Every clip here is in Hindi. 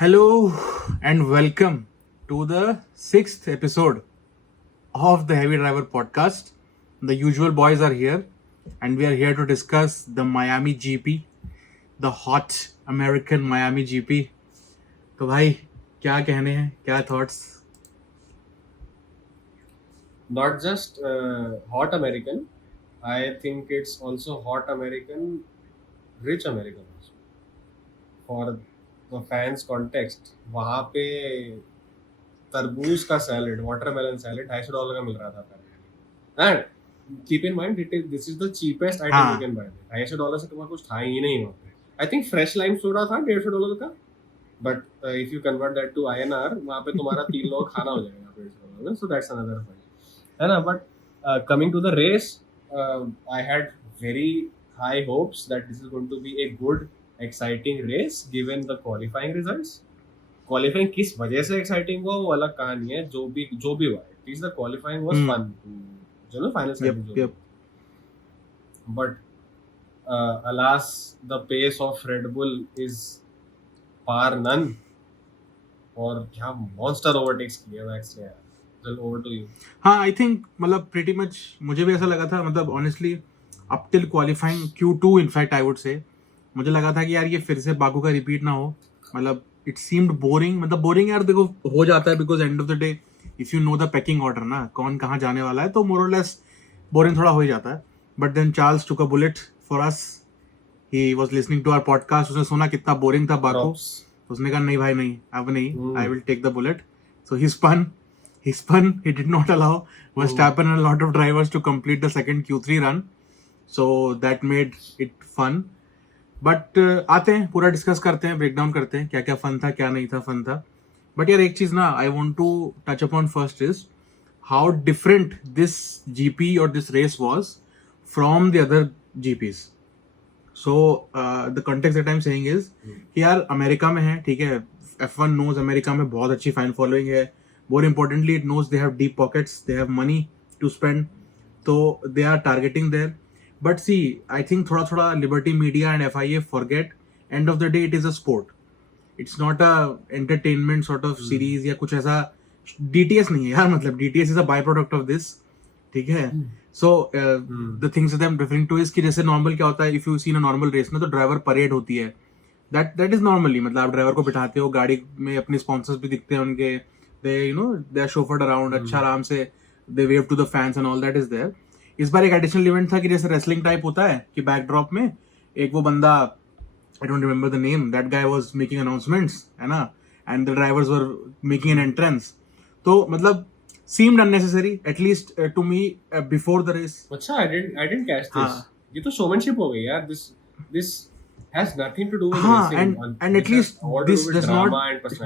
Hello and welcome to the sixth episode of the Heavy Driver podcast. The usual boys are here, and we are here to discuss the Miami GP, the hot American Miami GP. तो भाई क्या कहने हैं, क्या thoughts? Not just hot American. I think it's also hot American, rich American also. For the fans context, वहाँ पे तरबूज का सैलेड, वाटरमेलन सैलेड $250 का मिल रहा था पहले. And keep in mind, this is the cheapest item हाँ. you can buy. $250 से तुम्हारा कुछ था ही नहीं वहाँ पे. I think fresh lime soda था $150 का. But if you convert that to INR, वहाँ पे तुम्हारा 3 लोग खाना हो जाएगा $150 में. So that's another point. है ना? But coming to the race, I had very high hopes that this is going to be a good, exciting race given the qualifying results. Qualifying किस वजह से exciting हुआ वो अलग कहानी है. जो भी हुआ, at least the qualifying was fun. जो ना final Yep, side yep. But alas, the pace of Red Bull is par none. और क्या monster overtakes किए मैक्स ने यार. Over to you. हाँ, आई थिंक मतलब प्रीटी मच मुझे भी ऐसा लगा था. मतलब honestly up till qualifying Q2 in fact I would से मुझे लगा था कि यार ये फिर से बाकू का रिपीट ना हो. मतलब इट सीम्ड बोरिंग. मतलब बोरिंग यार देखो हो जाता है because and of the day if you know the packing order ना कौन कहाँ जाने वाला है तो मोर और लेस बोरिंग थोड़ा हो ही जाता है. But then Charles took a bullet for us. He was listening to our podcast. उसने सुना कितना बोरिंग था बाकू. उसने कहा नहीं भाई नहीं अब नहीं, I will take the bullet. So he spun, he did not allow Verstappen and a lot of drivers to complete the second Q3 run. So that made it fun. But आते हैं पूरा डिस्कस करते हैं, ब्रेक डाउन करते हैं क्या क्या फन था क्या नहीं था फन था. बट यार एक चीज ना I want to touch upon first is how different this GP और this race was from the other GPs. So the context that I am saying is कि यार अमेरिका में है, ठीक है, F1 नोज अमेरिका में बहुत अच्छी फैन फॉलोइंग है. More importantly, it knows they have deep pockets, they have money to spend, so they are targeting there. But see, I think thoda Liberty Media and FIA forget, end of the day it is a sport. It's not a entertainment sort of series या कुछ ऐसा. DTS नहीं है यार. मतलब DTS is a byproduct of this, ठीक है. So the things that I'm referring to is कि जैसे normal क्या होता है, if you see a normal race में तो ड्राइवर परेड होती है. That is normally, मतलब आप ड्राइवर को बिठाते हो, गाड़ी में अपने स्पॉन्सर्स भी दिखते हैं उनके. they are chauffeured around अच्छा आराम से. they wave to the fans and all that is there. इस बार एक एडिशनल इवेंट था कि जैसे रेसलिंग टाइप होता है कि बैकड्रॉप में एक वो बंदा, I don't remember the name, that guy was making announcements है ना, and the drivers were making an entrance. तो मतलब seemed unnecessary at least to me before the race. अच्छा, I didn't catch this. ये तो showmanship हो गई यार. This has nothing to do with racing. And at least this does not,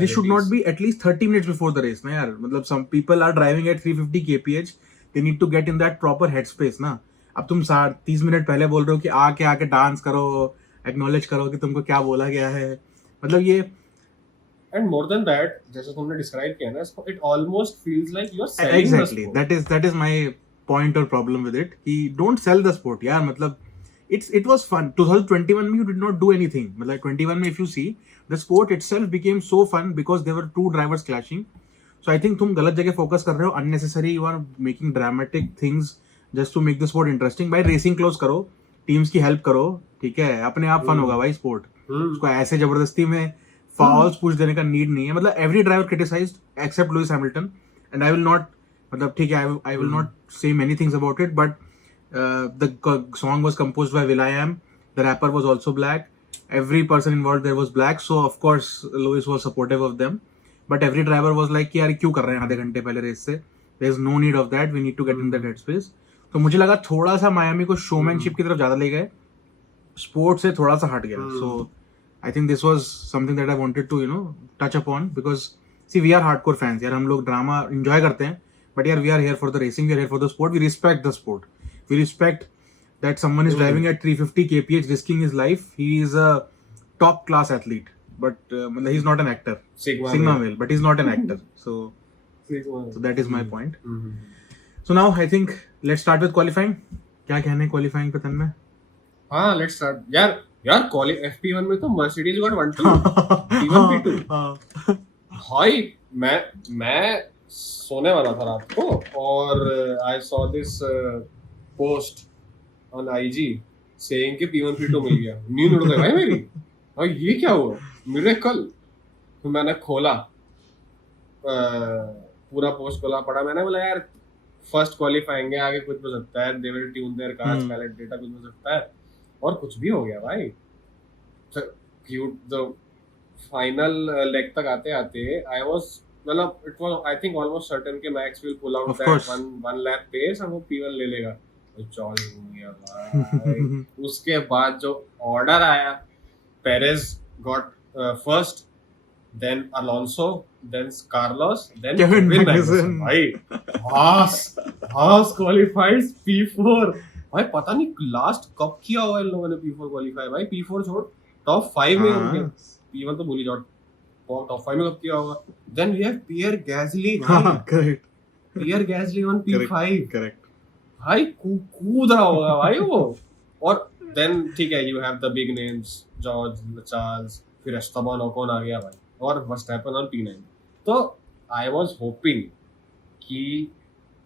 this should not be at least 30 minutes before the race ना यार. मतलब some people are driving at 350 kph, they need to get in that proper headspace ना. अब तुम 30 मिनट पहले बोल रहे हो कि आके डांस करो, एक्नॉलेज करो कि तुमको क्या बोला गया है. मतलब ये and more than that, जैसे तुमने describe किया ना, it almost feels like you're selling exactly the sport. that is my point or problem with it कि don't sell the sport यार. मतलब it was fun. 2021 में you did not do anything. मतलब 21 में if you see the sport itself became so fun because there were two drivers clashing. So I think तुम गलत जगह फोकस कर रहे हो. unnecessary you are making dramatic things just to make the sport interesting. भाई रेसिंग क्लोज करो, टीम्स की हेल्प करो, ठीक है, अपने आप फन होगा भाई स्पोर्ट. उसको ऐसे जबरदस्ती में फॉल्स पुश देने का नीड नहीं है. मतलब every driver criticised except Lewis Hamilton and I will not, मतलब ठीक है, I will not say many things about it. But the song was composed by will.i.am. The rapper was also black. Every person involved there was black. So of course Lewis was supportive of them. But every driver was like कि यार क्यों कर रहे हैं आधे घंटे पहले रेस से. There's no need of that. We need to get in that headspace. तो मुझे लगा थोड़ा सा मायामी को शोमैनशिप की तरफ ज्यादा ले गए, स्पोर्ट से थोड़ा सा हट गया. So I think this was something that I wanted to touch upon because see we are hardcore fans यार. हम लोग ड्रामा enjoy करते हैं, but यार we are here for the racing, we are here for the sport, we respect the sport. We respect that someone is driving at 350 kph, risking his life. He is a top class athlete, but he's not an actor. Sigma male, but he's not an actor. So that is my point. So now I think let's start with qualifying. क्या कहने qualifying पे तन्मय? हाँ, let's start. यार यार FP1 में तो मर्सिडीज गॉट 1-2 P1 P2 हाँ, भाई मैं सोने वाला था रात को और I saw this post on IG saying कि P1 P2 मिल गया। नींद उड़ गई भाई मेरी, भाई ये क्या हुआ मेरे कल। तो मैंने खोला पूरा पोस्ट खोला पढ़ा, मैंने बोला यार फर्स्ट क्वालिफाइंग है, आगे कुछ हो सकता है, they will tune their cars pallet data, कुछ हो सकता है, और कुछ भी हो गया भाई। क्यूट द फाइनल लेग तक आते आते आई वाज मतलब it was I think almost certain कि Max will pull out Of that course. One lap pace और वो P1 ले लेगा। तो चौल हो गया भाई। उसके बाद जो ऑर्डर आया, Perez got first, then Alonso, then Carlos, then Kevin Kevin Magnussen. Magnussen। भाई हास qualifies P4। भाई पता नहीं लास्ट कब किया हुआ इन लोगों ने P4 क्वालिफाई। भाई P4 छोड़, टॉप 5 में उनके, हाँ, P1 तो भूल ही जाओ, टॉप 5 में कब किया होगा। Then we have Pierre Gasly, हाँ, correct, Pierre Gasly on P5 correct. भाई कूद रहा होगा भाई वो। और देन ठीक है, you have the big names, George Charles, फिर एस्टेबान ओकॉन आ गया भाई, और वर्स्टैपेन ऑन P9। तो आई वाज होपिंग कि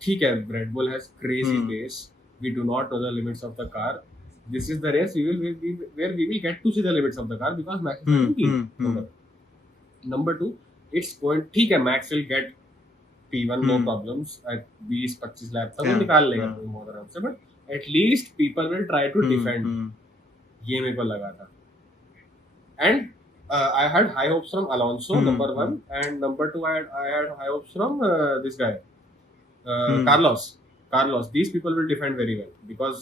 ठीक है, Red Bull has crazy pace, we do not know the limits of the car, this is the race we will get to see the limits of the car because Max is keeping. Number 2, it's going, ठीक है Max will get P1 no problems at 20-25 lap तक वो निकाल लेगा बहुत आराम से, but at least people will try to defend, ये मेरे को लगा था। And I had high hopes from Alonso, number 1, and number 2 I had high hopes from this guy Carlos. These people will defend very well because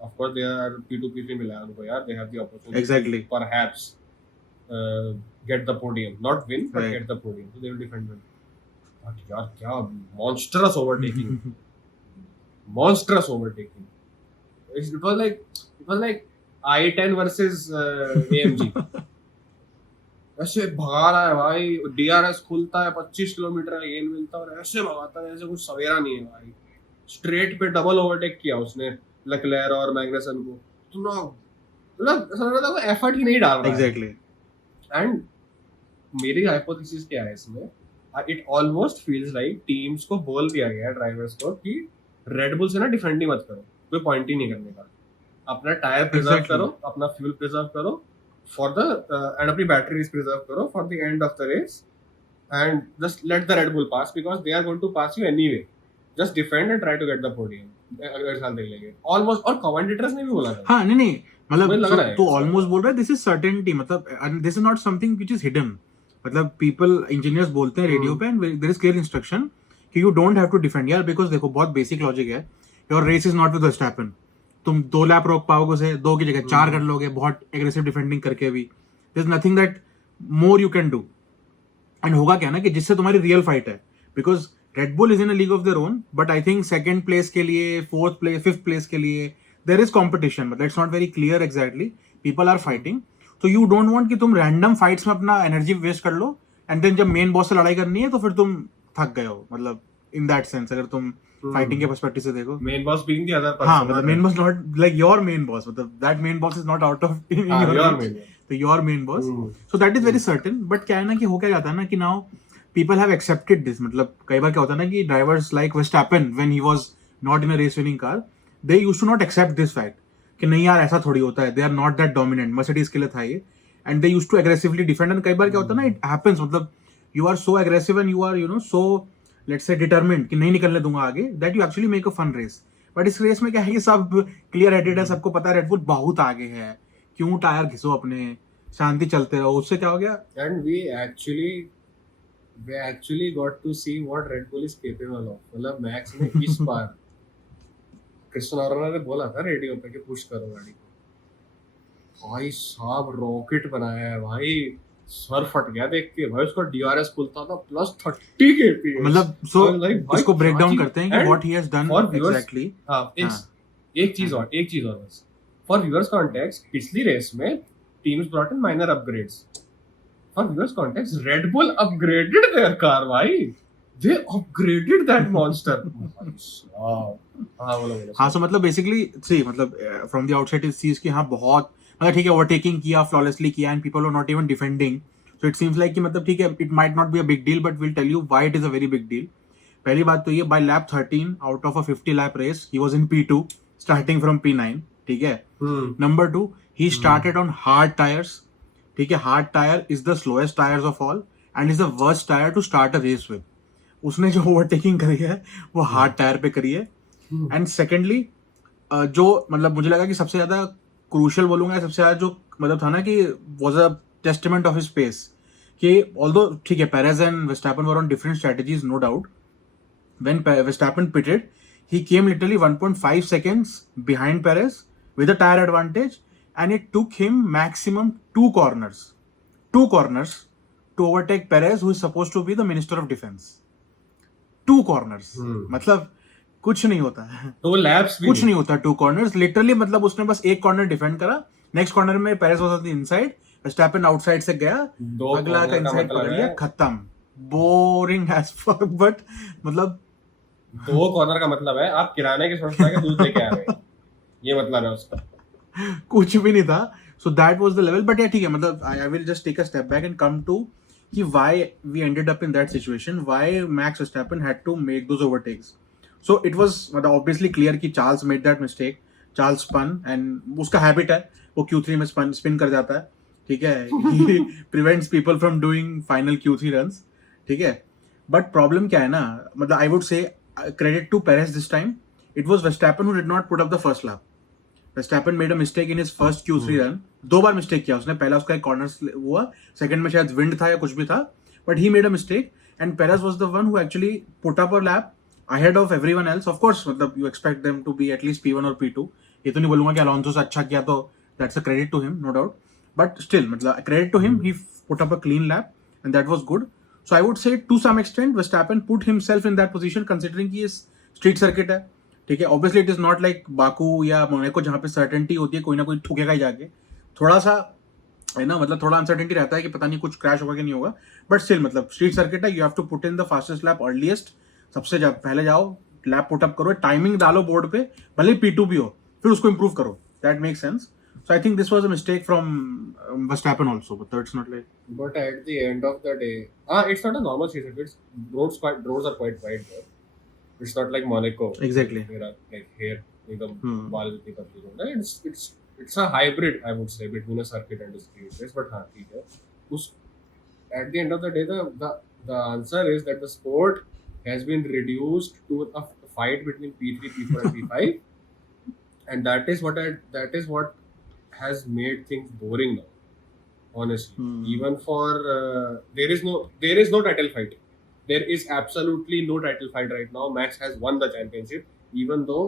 of course they are P2 P3 मिला है उनको यार, they have the opportunity Exactly. to perhaps get the podium, not win but get the podium, so they will defend well. But यार क्या monstrous overtaking. It was like I-10 versus AMG। ऐसे भगा रहा है भाई, DRS खुलता है 25 किलोमीटर का गेन मिलता है और ऐसे भगाता है जैसे कुछ सवेरा नहीं है भाई। स्ट्रेट पे डबल ओवरटेक किया उसने लेक्लेयर और मैग्नेसन को, तो ना मतलब ऐसा लग रहा था कोई एफर्ट ही नहीं डाल रहा है। Exactly. एंड मेरी हाइपोथेसिस क्या है इसमें, it almost feels like teams को बोल दिया गया ड्राइवर्स को कि रेड बुल से ना डिफेंड ही मत करो, कोई पॉइंट ही नहीं करने का, अपना टायर प्रिजर्व करो, अपना फ्यूल प्रिजर्व करो for the and अपनी बैटरीज प्रिजर्व करो for the end of the race and just let the Red Bull pass because they are going to pass you anyway, just defend and try to get the podium। अगले साल देख लेंगे ऑलमोस्ट, और कमेंटेटर्स ने भी बोला था। हाँ नहीं मतलब तो ऑलमोस्ट बोल रहा है, दिस इज सर्टेनिटी, मतलब this is not something which is hidden, मतलब पीपल इंजीनियर्स बोलते हैं रेडियो पे and there is clear instruction कि you don't have to defend यार, बिकॉज देखो बहुत बेसिक लॉजिक है, your race is not with Verstappen, तुम 2 लैप रोक पाओगे उसे, 2 की जगह 4 कर लोगे बहुत एग्रेसिव डिफेंडिंग करके भी, there is nothing that more you can do. And होगा क्या ना कि जिससे तुम्हारी रियल फाइट है, because Red Bull is in a league of their own, but I think second place के लिए, फोर्थ प्लेस, फिफ्थ प्लेस के लिए there is competition, but it's not very clear exactly, people are fighting, तो यू डोंट वांट कि तुम रैंडम फाइट्स में अपना एनर्जी वेस्ट कर लो एंड देन जब मेन बॉस से लड़ाई करनी है तो फिर तुम थक गए हो, मतलब इन दैट सेंस अगर तुम फाइटिंग के पर्सपेक्टिव से देखो, main boss being the other person, हाँ मतलब main boss not like your main boss, मतलब that main boss is not out of in your main, तो your main boss, so that is very certain. But क्या है ना कि हो क्या जाता है ना कि now people have accepted this, मतलब कई बार क्या होता है ना कि drivers like Verstappen when he was not in a race winning car, they used to not accept this fact कि नहीं यार ऐसा थोड़ी होता है, they are not that dominant, Mercedes के लिए था ये, and they used to aggressively defend, and कई बार क्या होता है ना इट हैपेंस, मतलब you are so aggressive and you are you know so let's say determined कि नहीं निकलने दूंगा आगे, that you actually make a fun race. But इस रेस में क्या है कि सब क्लियर हेडेड है, सबको पता है रेड बुल बहुत आगे है, क्यों टायर घिसो अपने, शांति चलते रहो, उससे क्या हो गया। And we actually got to see what Red Bull is capable of, मतलब मैक्स ने इस बार क्रिस्टियन हॉर्नर ने बोला था रेडियो पे कि पुश करो गाड़ी को, भाई साहब रॉकेट बनाया है भाई, सर फट गया देख के भाई, उसका डीआरएस खुलता था +30 kph, मतलब सो इसको ब्रेक डाउन करते हैं कि what he has done exactly. हां एक चीज और बस फॉर व्यूअर्स कॉन्टेक्स्ट, पिछली रेस में teams brought in minor upgrades, for viewers context Red Bull upgraded their car भाई, दे अपग्रेडेड दैट मॉन्स्टर। हां बोलो हाँ, सो मतलब बेसिकली सी मतलब from the outside it sees कि हाँ बहुत मतलब ठीक है ओवरटेकिंग किया फ्लॉलेसली किया and people were not even defending, so it seems like कि मतलब ठीक है it might not be a big deal but will tell you why it is a very big deal. पहली बात तो ये by lap 13 out of a 50 lap race he was in P2 starting from P9. ठीक है. Number 2 he started on hard tyres. ठीक है. Hard tyre is the slowest tyres of all and is the worst tyre to start a race with. उसने जो ओवरटेकिंग करी है वो हार्ड टायर पे करी है. एंड सेकेंडली जो मतलब मुझे लगा कि सबसे ज्यादा क्रूशियल बोलूंगा, सबसे ज्यादा जो मतलब था ना कि was a testament of his pace कि ऑल्दो ठीक है Perez and Verstappen were on different strategies no doubt. When Verstappen pitted, he came literally 1.5 seconds behind Perez with a tire advantage, and it took him maximum two corners to overtake Perez, who is supposed to be the Minister of Defense. Two corners. मतलब कुछ नहीं होता है. तो वो लैप्स भी कुछ नहीं होता टू कॉर्नर्स लिटरली. मतलब उसने बस एक कॉर्नर डिफेंड करा, नेक्स्ट कॉर्नर में Perez was on the inside, Verstappen outside से गया, अगला का इनसाइड पकड़ लिया, खत्म. Boring as fuck. बट मतलब 2 कॉर्नर का मतलब है आप किराने के शॉप जाके दूध लेके आ रहे हैं, ये मतलब है उसका. कुछ भी नहीं था. So that was the level. But yeah ठीक है मतलब I will just take a step back and come to कि why we ended up in that situation, why Max Verstappen had to make those overtakes. So it was मतलब ऑब्वियसली क्लियर कि Charles made that mistake. Charles spun and उसका हैबिट है वो Q3 में स्पिन कर जाता है. ठीक है. He prevents people from doing final Q3 runs. ठीक है. बट प्रॉब्लम क्या है ना, मतलब I would say credit to Perez this time. It was Verstappen who did not put up the first lap. Verstappen made a mistake in his first Q3 run. 2 bar mistake किया उसने. पहला उसका एक कॉर्नर हुआ, सेकंड में शायद विंड था या कुछ भी था, but he made a mistake and Perez was the one who actually put up a lap ahead of everyone else. Of course मतलब you expect them to be at least P1 or P2. ये तो नहीं बोलूंगा कि अलोंसो से अच्छा किया तो that's a credit to him, no doubt. But still मतलब credit to him, he put up a clean lap and that was good. So I would say to some extent Verstappen put himself in that position considering कि ये स्ट्रीट सर्किट है. ठीक है. Obviously it is not like Baku या मोनाको जहाँ पे सर्टेनिटी होती है कोई ना कोई ठुकेगा ही जाके. थोड़ा सा है ना, मतलब थोड़ा अनसर्टेनिटी रहता है कि पता नहीं कुछ क्रैश होगा कि नहीं होगा. बट स्टिल मतलब स्ट्रीट सर्किट है, you have to put in the fastest lap earliest. सबसे पहले जाओ, लैप पुट अप करो, टाइमिंग डालो बोर्ड पे, भले P2 भी हो, फिर उसको इंप्रूव करो. That make sense. So I think this was a mistake from Verstappen also, but it's not like. But at the end of the day, it's not a normal season. It's roads are quite wide there. It's not like Monaco. Exactly. Like here, एकदम बाल इतनी पतली होता है. It's a hybrid, I would say, between a circuit and a street race. But हाँ ठीक है. At the end of the day, the answer is that the sport has been reduced to a fight between P3, P4, and P5, and that is what has made things boring now, honestly. Even for there is no title fight. There is absolutely no title fight right now. Max has won the championship, even though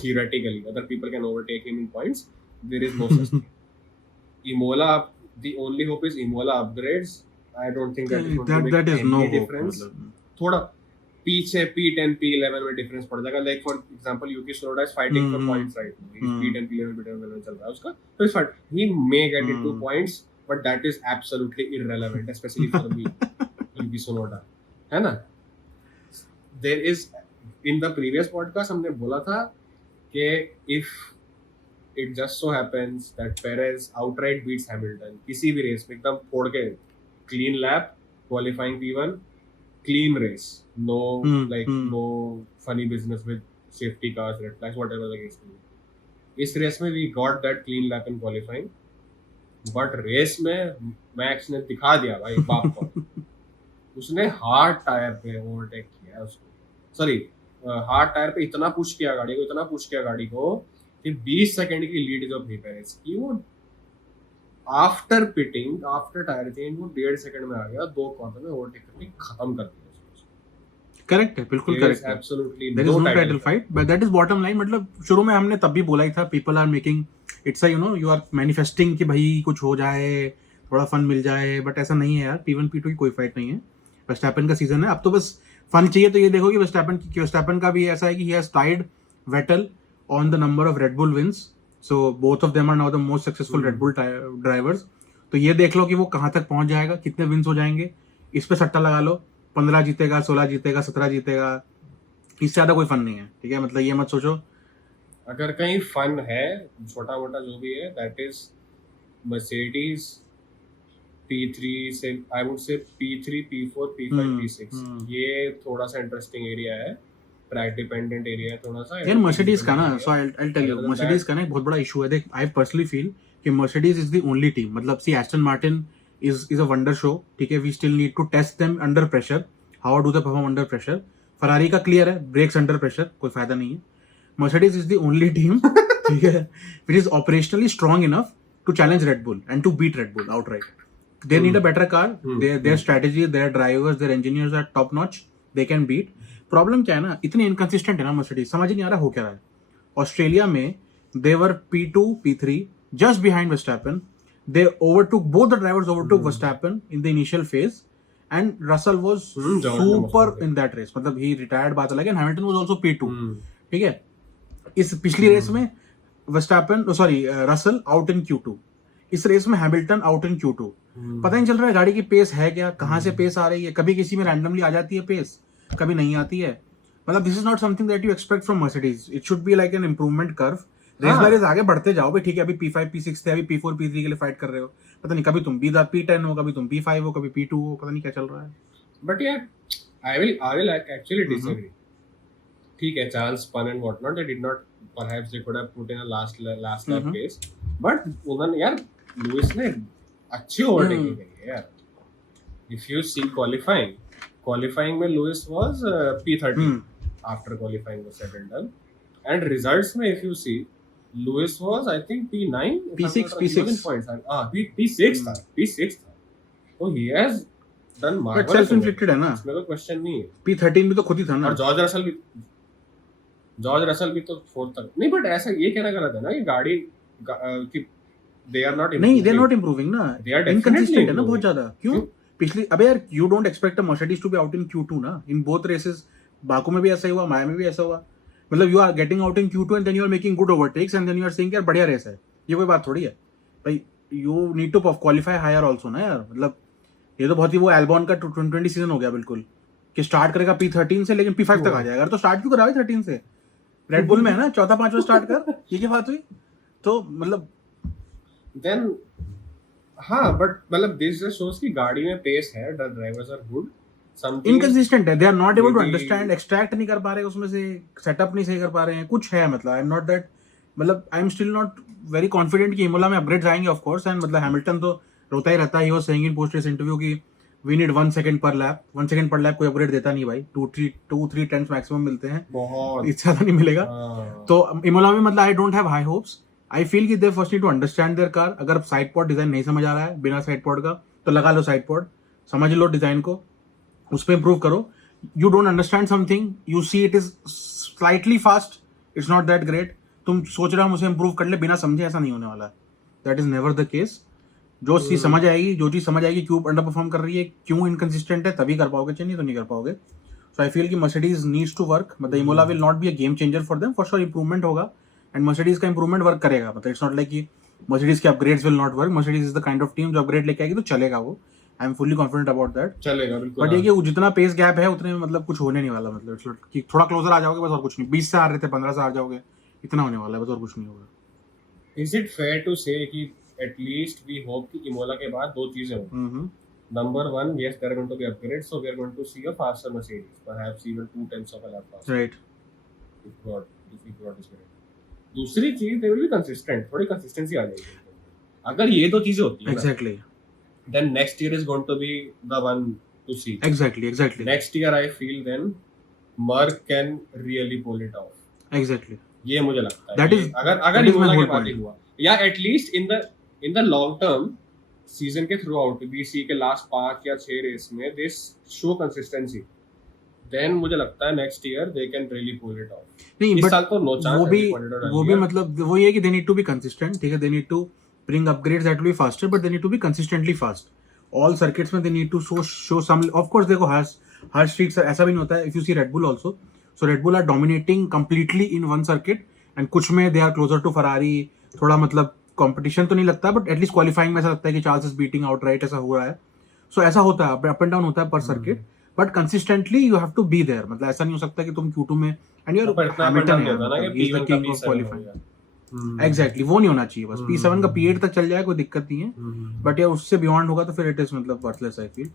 theoretically other people can overtake him in points. There is no such thing. Imola, the only hope is Imola upgrades. I don't think that is going to make any difference. थोड़ा पीछे P10 P11 में डिफरेंस पड़ जाएगा. Like for example Yuki Tsunoda is fighting for points right now. P10 P11 चल रहा है उसका, तो इस fight he may get into points, but that is absolutely irrelevant especially for me. Yuki Tsunoda है ना. There is in the previous podcast हमने बोला था कि if it just so happens that Perez outright beats Hamilton किसी भी रेस में एकदम फोड़ के, clean lap, qualifying P1, clean race, no no funny business with safety cars, red flags, whatever the case may be. इस रेस में we got that clean lap in qualifying, but race में मैक्स ने दिखा दिया भाई बाप को. उसने हार्ड टायर पे ओवरटेक किया उसको, सॉरी हार्ड टायर पे इतना पुश किया गाड़ी को कि 20 सेकंड की लीड जो थी पेरेज की, वो after pitting, after tyre change, वो 1.5 सेकंड में आ गया, 2 कॉर्नर में ओवरटेक करके खत्म कर दिया उसको. करेक्ट है, बिल्कुल करेक्ट है. Absolutely there is no title fight, but that is bottom line. मतलब शुरू में हमने तब भी बोला ही था, people are making it's a you are manifesting कि भाई कुछ हो जाए, थोड़ा फन मिल जाए, बट ऐसा नहीं है यार. P1 P2 की कोई फाइट नहीं है. वर्स्टैपेन का सीजन है, अब तो बस फन चाहिए. तो ये देखो कि वर्स्टैपेन का भी ऐसा है कि he has tied Vettel on the number of Red Bull wins. So both of them are now the most successful Red Bull drivers. तो ये देख लो कि वो कहाँ तक पहुंच जाएगा, कितने विंस हो जाएंगे. इस पे सट्टा लगा लो, 15 जीतेगा, 16 जीतेगा, 17 जीतेगा. इससे ज्यादा कोई फन नहीं है. ठीक है. मतलब ये मत सोचो अगर कहीं फन है छोटा मोटा जो भी है, दैट इज मर्सिडीज P3 से, आई वुड से P3, P4, P5, P6, ये थोड़ा सा इंटरेस्टिंग एरिया है, ट्रैक डिपेंडेंट एरिया है थोड़ा सा, यार मर्सिडीज का ना, so I tell you, Mercedes का ना एक बहुत बड़ा इशू है। देख, आई पर्सनली फील कि Mercedes is the only team, मतलब see Aston Martin is a wonder show, ठीक है, we still need to test them under pressure, how do they perform under pressure. Ferrari का क्लियर है, ब्रेक्स अंडर प्रेशर, कोई फायदा नहीं है। Mercedes is the only team, ठीक है, which is operationally strong enough to challenge Red Bull and to beat Red Bull outright. They need a better car. Their strategy, their drivers, their engineers are top notch. They can beat. Problem क्या है ना, इतने इनकंसिस्टेंट है ना मर्सिडीज, समझ ही नहीं आ रहा हो क्या रहा है. ऑस्ट्रेलिया में they were P2, P3, just behind Verstappen. They overtook, both the drivers overtook Verstappen in the initial phase, and Russell was super in that race. मतलब he retired बात अलग है, and Hamilton was also P2. ठीक है, इस पिछली रेस में Verstappen, Russell out in Q2. इस रेस में हैमिल्टन आउट इन Q2. पता नहीं चल रहा है गाड़ी की पेस है क्या, कहाँ से पेस आ रही है, कभी किसी में रैंडमली आ जाती है पेस, कभी नहीं आती है. मतलब this is not something that you expect from Mercedes. It should be like an improvement curve. Race by race आगे बढ़ते जाओ भाई, ठीक है, अभी P5 P6 थे, अभी P4 P3 के लिए फाइट कर रहे हो. पता नहीं कभी तुम P10 हो, कभी तुम P5 हो, कभी P2 हो, पता नहीं क्या चल रहा है. बट यार I will actually disagree. ठीक है, Charles spun and whatnot, they did not, perhaps they could have put in a last lap pace, but उन्होंने यार लुइस ने अच्छी ओवरटेकिंग करी है यार. If you see qualifying में Louis was P13 after qualifying was said and done, and results में if you see Lewis was I think P9, P6 points. P6 था. So he has done marvelous. But self-inflicted है ना, इसमें कोई क्वेश्चन नहीं है. P13 भी तो खुद ही था ना. और जॉर्ज रसल भी तो फोर्थ तक नहीं, बट ऐसा ये कहना गलत है ना कि गाड़ी कि they are not improving. नहीं, they are not improving ना, they are inconsistent है ना बहुत ज्यादा. क्यों? पिछली, अबे यार, you don't expect a Mercedes to be out in Q2 ना. In both races, बाकू में भी ऐसा ही हुआ, माया में भी ऐसा हुआ. मतलब you are getting out in Q2 and then you are making good overtakes and then you are saying यार बढ़िया रेस है. ये कोई बात थोड़ी है भाई. You need to qualify higher also ना यार. मतलब ये तो बहुत ही वो एल्बॉन का 2020 सीजन हो गया बिल्कुल, कि स्टार्ट करेगा P13 से लेकिन P5 तक आ जाएगा. तो स्टार्ट क्यों करा भाई 13 से? रेड बुल में है ना, चौथा पांचवा स्टार्ट कर. ये क्या बात हुई? तो मतलब then हाँ, बट मतलब this just shows कि गाड़ी में पेस है, drivers are good, something inconsistent है, they are not able to understand, extract नहीं कर पा रहे उसमें से, सेटअप नहीं सही कर पा रहे हैं, कुछ है. मतलब आई एम नॉट दैट, मतलब I am still not very confident कि इमोला में अपग्रेड्स आएंगे ऑफ कोर्स. एंड मतलब हैमिल्टन तो रोता ही रहता है, he was saying in post race interview कि we need 1 second per lap. 1 second per lap कोई अपग्रेड देता नहीं भाई. 2-3 टेंस मैक्सिमम मिलते हैं, बहुत इससे ज्यादा नहीं मिलेगा. तो इमोला में मतलब I don't have high hopes. I feel कि they first need to understand their car. अगर साइड पॉड डिजाइन नहीं समझ आ रहा है बिना साइड पॉड का, तो लगा लो साइड पॉड, समझ लो डिजाइन को, उस पर इंप्रूव करो. You don't understand something, you see it is slightly fast, it's not that great, तुम सोच रहे हो हम उसे इंप्रूव कर ले बिना समझे, ऐसा नहीं होने वाला है. That is never the case. जो चीज समझ आएगी क्यों अंडर परफॉर्म कर रही है, क्यों इनकंसिस्टेंट है, तभी कर पाओगे, चाहिए तो नहीं कर पाओगे. सो आई फील कि मर्सिडीज नीड्स टू वर्क. मतलब Imola will not be a game changer for them, for sure improvement होगा एंड मर्सिडीज का इंप्रूवमेंट वर्क करेगा. मतलब इट्स नॉट लाइक कि मर्सिडीज के upgrades will not work. Mercedes is the kind of team जो अपग्रेड लेके आएगी तो चलेगा वो. I am fully confident about that. चलेगा बिल्कुल. बट ये कि जितना पेस गैप है उतने में मतलब कुछ होने नहीं वाला. मतलब कि थोड़ा क्लोजर आ जाओगे बस, और कुछ नहीं. 20 से आ रहे थे 15 से आ जाओगे, इतना होने वाला है बस, और कुछ नहीं होगा. इज इट फेयर टू से कि एटलीस्ट वी होप कि इमोला के बाद दो चीजें हों. Number one, yes, there are going to be upgrades, so we are going to see a faster Mercedes, perhaps even 2 tenths of a lap faster. Right. If God is great. दूसरी चीज, they will be consistent. थोड़ी consistency आ जाएगी. अगर ये दो चीजें होती हैं, Exactly. then next year is going to be the one to see. Exactly. Next year, I feel then Merc can really pull it off. Exactly. ये मुझे लगता है. That is अगर इमोला के बाद ही हुआ, या at least in the long term, season के थ्रू आउट बीसी के लास्ट 5 या 6 रेस में दिस शो कंसिस्टेंसी, देन मुझे लगता है next year they can really pull it off. नहीं, इस but साल तो नो चांस. वो भी मतलब वो ये कि they need to be consistent. ठीक है, they need to bring upgrades that will be faster, but they need to be consistently fast. All circuits में they need to show some. Of course देखो, हर स्ट्रीट ऐसा भी नहीं होता है. If you see Red Bull also, so Red Bull are dominating completely in one circuit, and कुछ में they are closer to Ferrari. थोड़ा मतलब कंपटीशन तो नहीं लगता, बट एटलीस्ट क्वालिफाइंग में ऐसा लगता है कि चार्ल्स इज बीटिंग आउटराइट, ऐसा हो रहा है. सो ऐसा होता है, अप एंड डाउन होता है पर circuit. But consistently you have to be there, मतलब ऐसा नहीं हो सकता कि तुम Q2 में एंड यार पर इतना हैमिल्टन नहीं है, होता ना कि मतलब ही इज द P1 का किंग ऑफ P7 हो क्वालिफाइंग। गया। एग्जैक्टली वो नहीं होना चाहिए, बस P7 का P8 हम्म। तक चल जाए कोई दिक्कत नहीं है, हम्म। बट यार उससे बियॉन्ड होगा तो फिर इट इज मतलब वर्थलेस आई फील।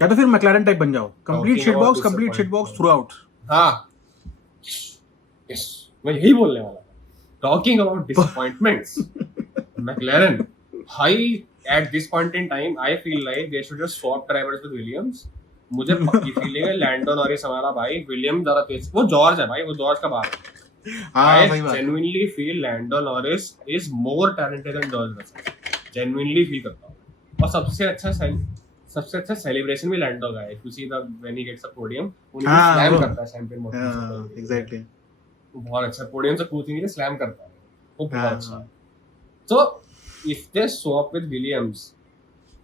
या तो फिर मैक्लारेन टाइप बन जाओ, complete talking about shit box through disappointment, out. हाँ यस, मैं यही बोलने वाला था। टॉकिंग अबाउट डिसअपॉइंटमेंट्स, McLaren, भाई at this point in time I feel like they should just swap drivers with Williams। मुझे पक्की फीलिंग है लैंडो नॉरिस हमारा भाई, विलियम जरा तेज, वो जॉर्ज है भाई, वो जॉर्ज का बाप है। हाँ I सही बात है। genuinely feel Lando Norris is more talented than George Russell, genuinely feel करता हूँ। और सबसे अच्छा सेलिब्रेशन भी लैंडो का है। If you see the when he gets a podium, वो नीचे हाँ स्लैम वो करता है चैंपियन हाँ मोटरसाइकिल, एग्जैक्टली बहुत अच्छा पोडियम से कूद के स्लैम करता है, वो बहुत अच्छा है। हाँ So if they swap with Williams,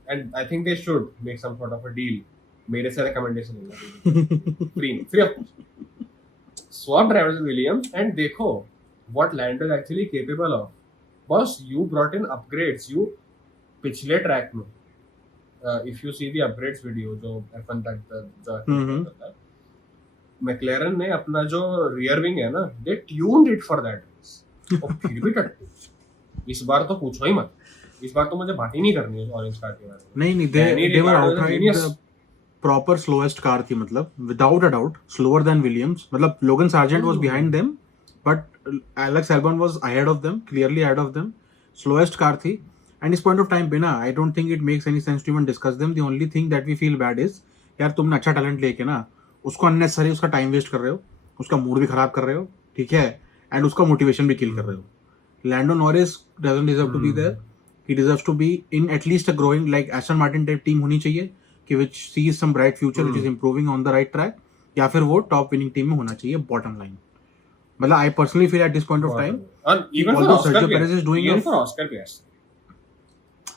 and I think they should make some sort of a deal, मेरे से recommendation लेना free of cost, swap drivers with Williams and देखो what Lando is actually capable of। Boss, you brought in upgrades, you पिछले ट्रैक में if you see the upgrades video जो F1 तक जो करता है, मैक्लेरन ने अपना जो रियर विंग है ना, they tuned it for that race, और फिर भी टट्टू। इस बार तो पूछो ही मत, इस बार तो मुझे बात ही नहीं करनी है ऑरेंज कार के बारे में। नहीं Danny they were Ricciardo is a outright genius। the proper slowest car थी, मतलब without a doubt slower than Williams, मतलब Logan Sargent was behind them but Alex Albon was ahead of them, clearly ahead of them, slowest car थी। and इस point of time पे ना I don't think it makes any sense to even discuss them। the only thing that we feel bad is यार तुमने अच्छा टैलेंट लेके ना उसको unnecessary उसका टाइम वेस्ट कर रहे हो, उसका मूड भी खराब कर रहे हो, ठीक है, एंड उसका मोटिवेशन भी किल कर रहे हो। Lando Norris doesn't deserve to be there, he deserves to be in at least a growing like Aston Martin type team होनी चाहिए कि which sees some bright future, which is improving on the right track, या फिर वो टॉप विनिंग टीम में होना चाहिए बॉटम लाइन। मतलब I personally feel at this point of time, और even for although Oscar Sergio Perez is doing even a, for Oscar Piastri,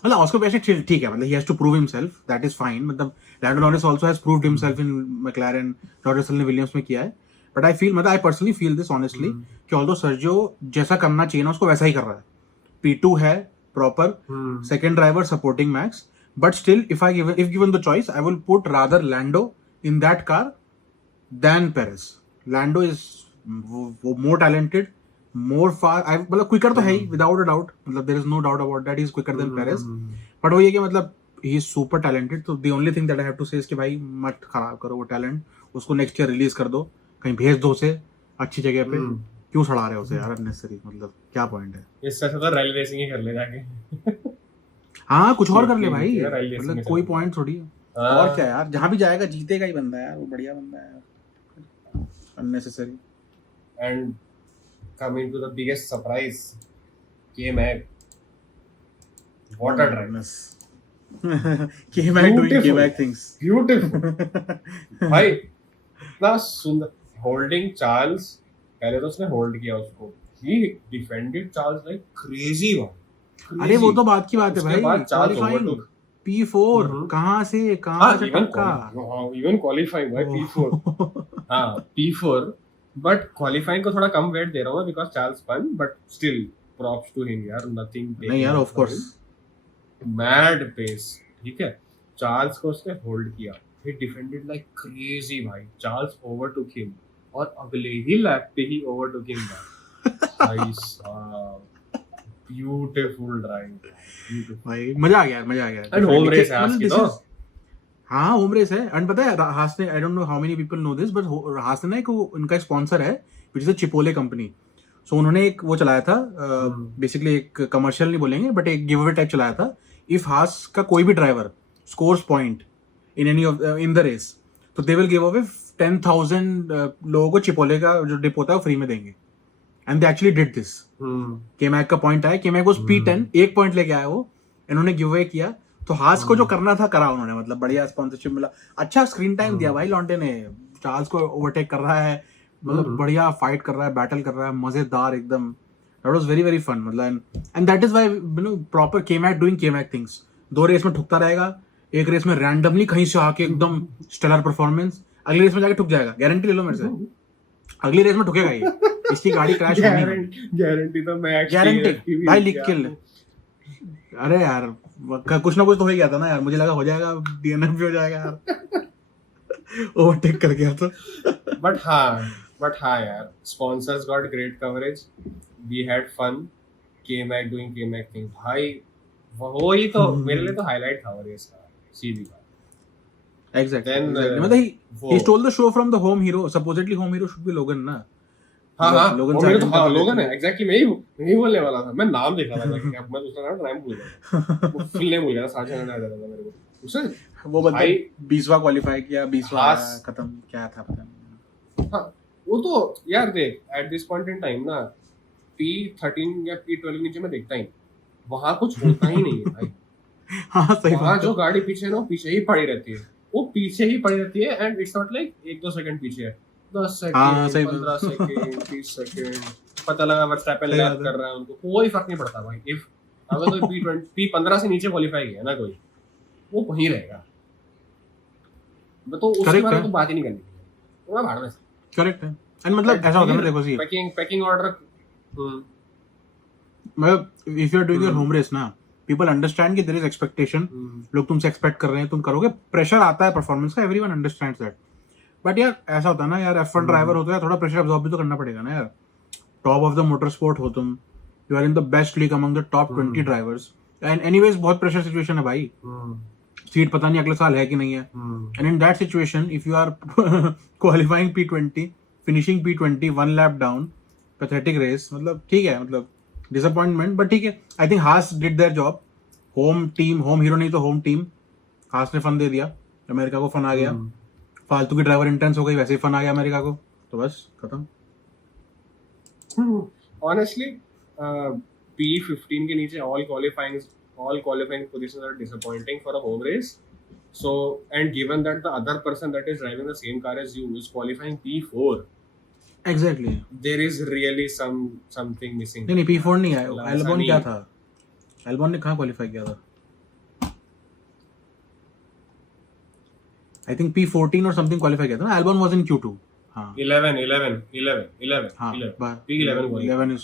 मतलब ऑस्कर पियास्ट्री ठीक है, मतलब he has to prove himself, that is fine, मतलब Lando Norris also has proved himself in McLaren, George Russell ने विलियम्स में किया है, बट आई फील मतलब I personally feel this honestly कि although सर्जियो जैसा करना चाहिए ना उसको वैसा ही कर रहा है, P2 है proper second driver supporting max, but still if given the choice I will put rather Lando in that car than Perez। Lando is more talented, more far, मतलब क्विकर तो है ही विदाउट अ डाउट, मतलब there is no doubt about that, he is quicker than Perez, but वो ये कि मतलब ही इज सुपर टैलेंटेड। तो the only thing that I have to say is कि भाई मत खराब करो वो टैलेंट, उसको नेक्स्ट ईयर रिलीज कर दो, कहीं भेज दो उसे अच्छी जगह पे, क्यों सड़ा रहे हो उसे यार अननेसेसरी, मतलब क्या पॉइंट है। इससे अच्छा तो रैली रेसिंग ही कर ले जाके। हाँ कुछ और कर ले भाई, ठीक है, rally racing मतलब में कोई चला पॉइंट थोड़ी है। हाँ। और क्या यार, जहाँ भी जाएगा जीतेगा ही बंदा यार, वो बढ़िया बंदा है यार, unnecessary. And coming to the biggest surprise, K-Mag, what a drive, K-Mag doing Beautiful. K-Mag things। beautiful भाई, इतना सुंदर होल्डिंग चार्ल्स, पहले तो उसने होल्ड किया उसको, ही डिफेंडेड चार्ल्स लाइक क्रेजी भाई। अरे वो तो बात की बात है उसके भाई, बाद चार्ल्स क्वालिफाइंग ओवरटूक P4 कहाँ से टक्का। इवन क्वालिफाइंग भाई P4, हाँ P4, बट क्वालिफाइंग को थोड़ा कम वेट दे रहा हूँ because Charles won, but still props to him यार, नथिंग नहीं यार ऑफ कोर्स मैड पेस, ठीक है। चार्ल्स को उसने होल्ड किया, he defended like crazy भाई, चार्ल्स overtook him और अगले ही लैप पे ही overtook him भाई साहब, ब्यूटीफुल ड्राइव, ब्यूटीफुल भाई, मजा आ गया एंड होम रेस है आज की तो। हाँ होम रेस है, एंड पता है हास ने, आई don't know how many people know this, but हास ने एक उनका स्पॉन्सर है विच इज अ चिपोले कंपनी। सो उन्होंने एक वो चलाया था, बेसिकली एक कमर्शियल नहीं बोलेंगे बट एक गिव अवे टाइप चलाया था, इफ हास का कोई भी driver scores point in any of in the race तो दे विल गिव अवे 10,000 लोगों को चिपोले का जो डिप होता है वो फ्री में देंगे, and they actually did this. K-Mag का पॉइंट आया, K-Mag वाज P10, एक पॉइंट लेके आया वो, इन्होंने गिव अवे किया, तो हास को जो करना था करा उन्होंने, मतलब बढ़िया स्पॉन्सरशिप मिला, अच्छा स्क्रीन टाइम दिया भाई लॉन्टे ने, चार्ल्स को ओवरटेक कर रहा है, मतलब बढ़िया फाइट कर रहा है, बैटल कर रहा है, मजेदार एकदम, that was very very fun, मतलब and that is why you know proper K-Mag doing K-Mag things. 2 race में ठुकता रहेगा, एक रेस में रैंडमली कहीं से आके एकदम स्टेलर परफॉर्मेंस, अगली रेस में जाके ठुक जाएगा, गारंटी ले लो मेरे से, अगली रेस में ठुकेगा ये, इसकी गाड़ी क्रैश होनी है, गारंटी तो मैं गारंटी भाई लिख के ले। अरे यार कुछ ना कुछ तो हो ही गया था ना यार, मुझे लगा हो जाएगा, DNF भी हो जाएगा यार। ओवरटेक कर गया तो बट हाँ यार, sponsors got great coverage, we had fun, K-Mac doing K-Mac thing, भाई वो ही तो मेरे लिए तो हाईलाइट था, और ये इसका सीधी बात। एग्जैक्टली Then मतलब वो he stole the show from the home hero. Supposedly home hero should be Logan ना, हाँ हाँ, लोगन और मेरे तो सार्जेंट का हाँ तो लोगन है, लेते एग्जैक्टली मैं ही बोलने वाला था, मैं नाम देखा था जाके, अब मैं दूसरा नाम भूल गया, वो फुल नेम भूल गया था, सार्जेंट याद आ रहा था मेरे को उसने। वो बंदा भाई 20वां क्वालीफाई किया, 20वां खास खत्म, क्या था पता नहीं। हाँ, वो तो यार देख, at this point in time ना, P13 या P12 नीचे मैं देखता ही नहीं, वहां कुछ होता ही नहीं है भाई। हाँ सही वहां बात जो है। गाड़ी पीछे है ना, वो पीछे ही पड़ी रहती है, वो पीछे ही पड़ी रहती है, and it's not like 1-2 second पीछे है, 10 हाँ सेकंड सही 15 बात सेकंड 30 सेकंड, पता लगा वर्स्टैपेन सही लैप बात है। कर रहा है, उनको कोई फर्क नहीं पड़ता भाई। इफ अगर कोई P15 से नीचे क्वालिफाई किया ना कोई, वो वहीं रहेगा, मैं तो उसके करेक्ट बारे है, में तो बात ही नहीं करनी है, तो मैं भाड़ में करेक्ट है। एंड मतलब ऐसा होता है ना, देखो सी पैकिंग ऑर्डर। मतलब if you are doing your home race ना, पीपल अंडरस्टैंड कि देयर इज एक्सपेक्टेशन, लोग तुमसे एक्सपेक्ट कर रहे हैं, तुम करोगे, प्रेशर आता है परफॉर्मेंस का, एवरीवन अंडरस्टैंड्स दैट। बट यार ऐसा होता है ना यार, F1 ड्राइवर होता है, थोड़ा प्रेशर अब्सॉर्ब भी तो करना पड़ेगा ना यार। Top of the motorsport हो तुम, you are in the best league among the top 20 drivers, and anyways बहुत प्रेशर सिचुएशन है भाई, सीट पता नहीं अगले साल है कि नहीं है। And in that situation if you are qualifying P20, फिनिशिंग P20, 1 lap down, pathetic race, मतलब ठीक है, मतलब डिसअपॉइंटमेंट, बट ठीक है। I think Haas did their job, home team, home hero नहीं तो होम टीम, हास ने फन दे दिया, अमेरिका को फन आ गया, फालतू की ड्राइवर इंटेंस हो गई, वैसे ही फन आ गया अमेरिका को, तो बस खत्म। Honestly, P15 के नीचे all qualifying positions are disappointing for a home race. So, and given that the other person that is driving the same car as you is qualifying P4, exactly there is really something missing. नहीं P4 नहीं आया, मतलब ऐसा एल्बॉन नहीं क्या है। था, एल्बॉन ने कहाँ क्वालिफाई किया था, आई थिंक P14 और समथिंग क्वालिफाई किया था ना, एल्बॉन वाज इन Q2। हाँ 11 हाँ P11 11 इज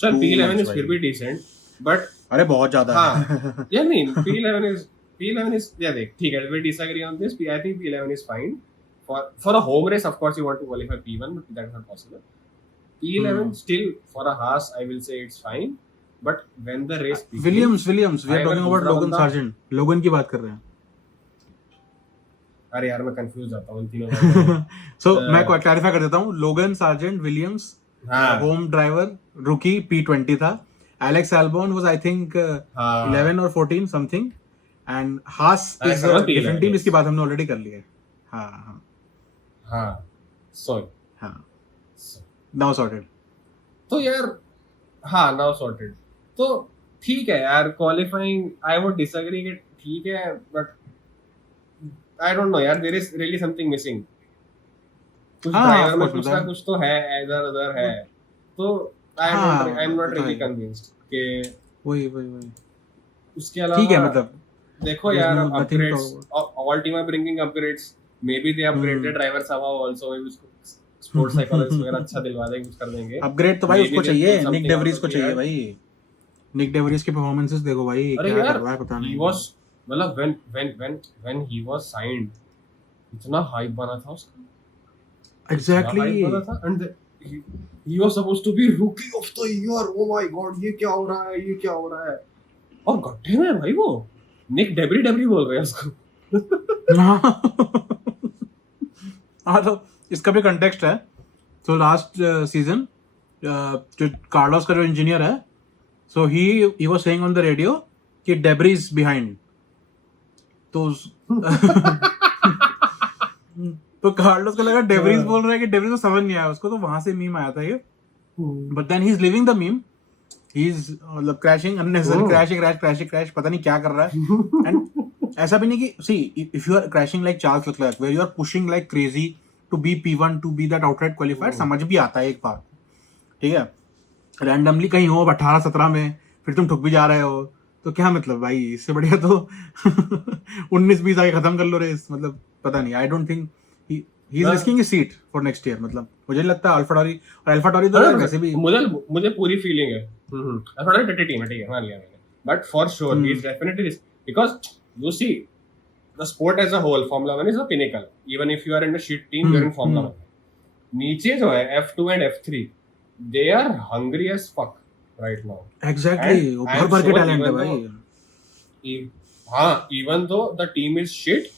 चल, too P11 much is फिर भाई। भी decent, but अरे बहुत ज्यादा हाँ है। या नहीं, P11 is yeah, देख ठीक है, we disagree on this, I think P11 is fine for a home race. Of course you want to qualify P1, but that's not possible. P11 still for a Haas I will say it's fine, but when the race begins, Williams we are talking about दूसरा लोगन बंदा- सार्जेंट, लोगन की बात कर रहे हैं। अरे यार मैं कंफ्यूज जाता हूँ इन तीनों का। सो मैं क्लैरिफाई कर देता हूँ, लोगन सार्जेंट, विलियम्स हाँ होम ड्राइवर, रूकी P20 था, Alex Albon was I think हाँ 11 और 14 समथिंग, एंड हास is Alex Albon P11, different team, yes. इसकी बात हमने ऑलरेडी कर ली है। हाँ हाँ हाँ सॉरी हाँ, नाउ सॉर्टेड। तो यार हाँ नाउ सॉर्टेड, तो ठीक है यार, क्वालिफाइंग आई वुड डिसएग्री कि ठीक है, बट आई डोंट नो यार, there is really something missing, कुछ हाँ, ड्राइवर of में course, कुछ ना मतलब- कुछ तो है, इधर उधर है, तो आई हाँ, एम नॉट वो तो रियली है। कन्विंस्ड कि वही उसके अलावा ठीक है, मतलब देखो there's यार, no- nothing to upgrades, all team are bringing upgrades, maybe they upgraded driver somehow also, maybe उसको स्पोर्ट्स साइकोलॉजिस्ट वगैरह अच्छा दिलवा देंगे, कुछ कर देंगे। अपग्रेड तो भाई Maybe उसको they चाहिए, put something निक डेवरीज out को of चाहिए the air. भाई, निक डेवरीज के परफॉर्मेंसेस देखो भाई, अरे क्या यार कर रहा है पता he नहीं। was मतलब when he was signed, इतना हाइप बना था उसका, एग्जैक्टली, hype बना था, and he was supposed to be rookie of the year. Oh my god, ये क्या हो रहा है, ये क्या हो रहा है, और गड्ढे में है भाई वो, निक डेबरी बोल रहे हैं उसको। हाँ तो इसका भी कंटेक्स्ट है। तो लास्ट सीजन जो कार्लोस का जो इंजीनियर है, so he was saying on the radio कि डेब्री इज बिहाइंड, तो तो कार्लोस को लगा डेब्रीज बोल रहा है कि डेब्रीज को समझ नहीं आया उसको, तो वहां से मीम आया था ये, but then he is living the meme, he is मतलब क्रैशिंग अननेसेसरी क्रैश पता नहीं क्या कर रहा है। एंड ऐसा भी नहीं कि see if you are crashing like Charles Leclerc where you are pushing like crazy to be P1 to be that outright qualifier, समझ भी आता है एक बार, ठीक है, रैंडमली कहीं हो 18-17 में फिर तुम ठुक भी जा रहे हो, तो क्या मतलब भाई, इससे बढ़िया तो 19-20 आगे खत्म कर लो रेस, मतलब पता नहीं, I don't think he is risking his seat for next year, मतलब मुझे लगता है अल्फा टोरी तो यार वैसे भी मुझे पूरी फीलिंग है, अल्फा टोरी टीम है, ठीक है, मान लिया मैंने, but for sure he is definitely, because you see the sport as a whole, Formula 1 is the pinnacle. Even if you are in a shit team, you're in Formula 1. नीचे जो है F2 and F3, they are hungry as fuck right now. Exactly And वो I भर am भर के sure टैलेंट है even भाई. even though the team is shit,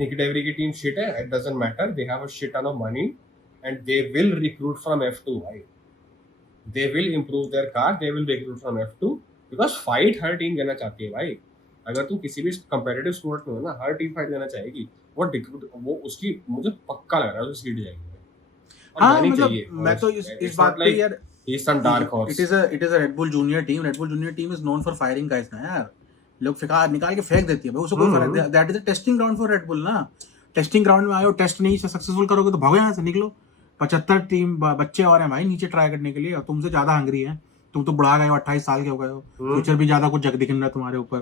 Nick DeVry की team shit है, it doesn't matter. They have a shit ton of money and they will recruit from F2. Right? They will improve their car. They will recruit from F2 because fight her team देना चाहती है भाई. अगर तुम किसी भी कंपेटिटिव स्पोर्ट में हो ना, हर टीम फाइट देना चाहेगी. वो उसकी मुझे पक्का लग रहा है उसे सीट जाएगी. हाँ मतलब मैं तो इस बात पे यार He's some dark horse. it is a Red Bull Junior team. Red Bull Junior team is known for firing guys ना यार. लोग निकाल के फेंक देती है भाई, उसको कोई फर्क. That is a testing ground for red bull ना. टेस्टिंग ग्राउंड में आए हो, टेस्ट नहीं सक्सेसफुल करोगे तो भागो यहाँ से, निकलो. 75 टीम बच्चे और हैं भाई नीचे ट्राई करने के लिए, और तुमसे ज्यादा हंगरी है. तुम तो बुढ़ा गए हो, 28 साल के हो गए हो, फ्यूचर भी ज्यादा कुछ जग दिख रहा है तुम्हारे ऊपर.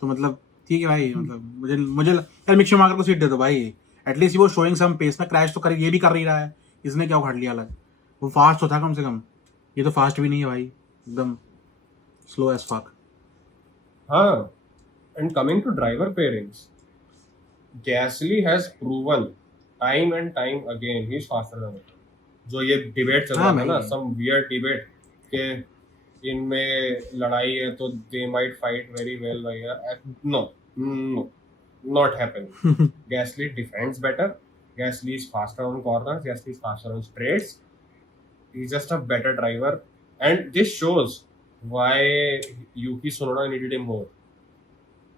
तो मतलब ठीक है भाई, मतलब मुझे यार मिक शूमाकर को सीट दे दो भाई. एटलीस्ट वो शोइंग सम पेस ना. क्रैश तो कर ये भी कर ही रहा है, इसने क्या उखाड़ लिया अलग. वो फास्ट तो था कम से कम, ये तो फास्ट भी नहीं है भाई, एकदम स्लो एज फक. हाँ, and coming to driver pairings, Gasly has proven time and time again he's faster than it. जो ये डिबेट चल रहा था ना, some weird debate के इनमें लड़ाई है तो they might fight very well वगैरह. No, not happening. Gasly defends better. Gasly is faster on corners. Gasly is faster on straights. He's just a better driver, and this shows why Yuki Tsunoda needed him more.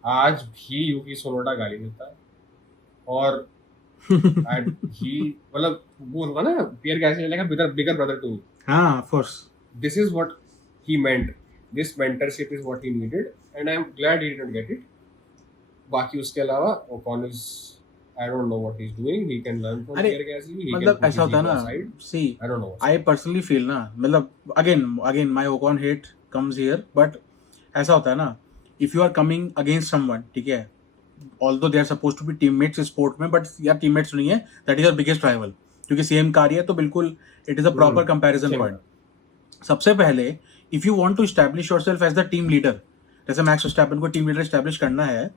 आज भी यूकी सोनोडा गाली देता है, और ही मतलब वो होगा ना, Pierre Gasly like a bigger brother to me. हाँ, of course. This is what he meant. This mentorship is what he needed, and I am glad he didn't get it. बाकी उसके अलावा Ocon is, I don't know what he's doing. He can learn from Pierre Gasly. मतलब ऐसा होता है ना, see, I don't know. I personally feel ना, मतलब again my Ocon hate comes here, but ऐसा होता है ना, if you are coming against someone, ठीक है, although they are supposed to be teammates इस sport में, but यार teammates नहीं है, that is your biggest rival, क्योंकि same कार है तो बिल्कुल it is a proper comparison point. सबसे पहले if you want to establish yourself as the team leader, जैसे मैक्स वर्स्टैपेन को team leader establish करना है,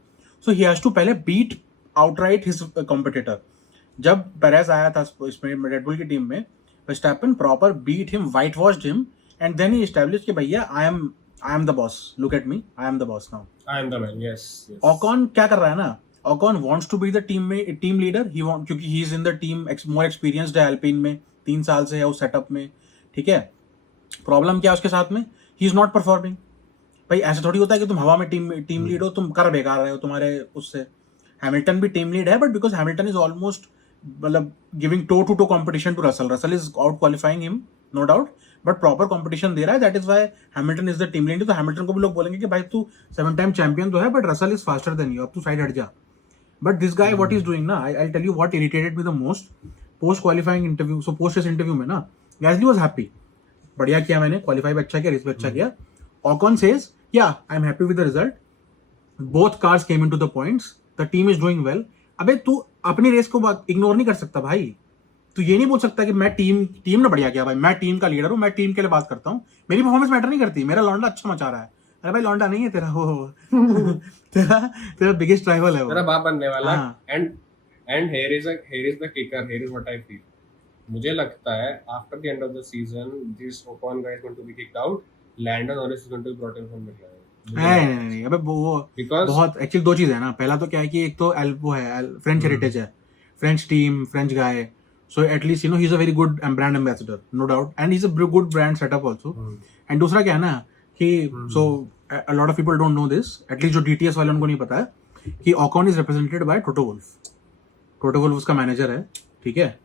so he has to पहले beat outright his competitor. जब पेरेज आया था इसमें रेड बुल की टीम में, Verstappen proper beat him, white washed him, and then he establish कि भैया I am the boss, look at me, I am the boss now, I am the man. Yes. Ocon क्या कर रहा है ना, Ocon wants to be the team leader. He want, क्योंकि he is in the team, more experienced है एल्पिन में, 3 साल से है उस सेटअप में, ठीक है. प्रॉब्लम क्या है उसके साथ में, ही इज नॉट परफॉर्मिंग. भाई ऐसा थोड़ी होता है कि तुम हवा में टीम लीड हो, तुम कर बेकार रहे हो तुम्हारे उससे. हैमिल्टन भी टीम लीड है, but because Hamilton is almost मतलब giving tough to competition to Russell. Russell is out qualifying him, no doubt, but proper competition दे रहा है. That is why Hamilton is the team lead. तो हैमिल्टन को भी लोग बोलेंगे कि भाई तू 7 टाइम चैंपियन तो है, but Russell is faster than you, अब तू साइड हट जा. But this guy what is doing ना, I tell you what irritated me the most. Post qualifying interview, so post interview में ना, गैसली वाज हैप्पी, बढ़िया किया मैंने, क्वालिफाई भी अच्छा किया, रेस भी अच्छा किया. ओकॉन सेज या I am happy with the result, both cars came into the points, the team is doing well. अबे तू अपनी रेस को इग्नोर नहीं कर सकता भाई. तू ये नहीं बोल सकता कि मैं टीम ने बढ़िया किया भाई, मैं टीम का लीडर हूँ, मैं टीम के लिए बात करता हूँ, मेरी परफॉर्मेंस मैटर नहीं करती, मेरा लौंडा अच्छा मचा रहा है. अरे भाई लौंडा नहीं है तेरा, वो तेरा बिगेस्ट राइवल है वो, तेरा बाप बनने वाला. And here is the kicker, here is what I feel. मुझे लगता है after the end of the season this Ocon guy is going to be kicked out. Lando Norris is going to be brought in from McLaren. नहीं, अबे वो बहुत एक्चुअली 2 चीज़ है ना. पहला तो क्या है कि एक तो वो है फ्रेंच हेरिटेज है, French team, French guy, so at least you know he is a very good brand ambassador, no doubt, and he is a good brand setup also. And दूसरा क्या है ना कि so a lot of people don't know this, at least जो DTS वाले उनको नहीं पता है कि Ocon is represented by Toto Wolff. Toto Wolff उसका मैनेजर है, ठीक है.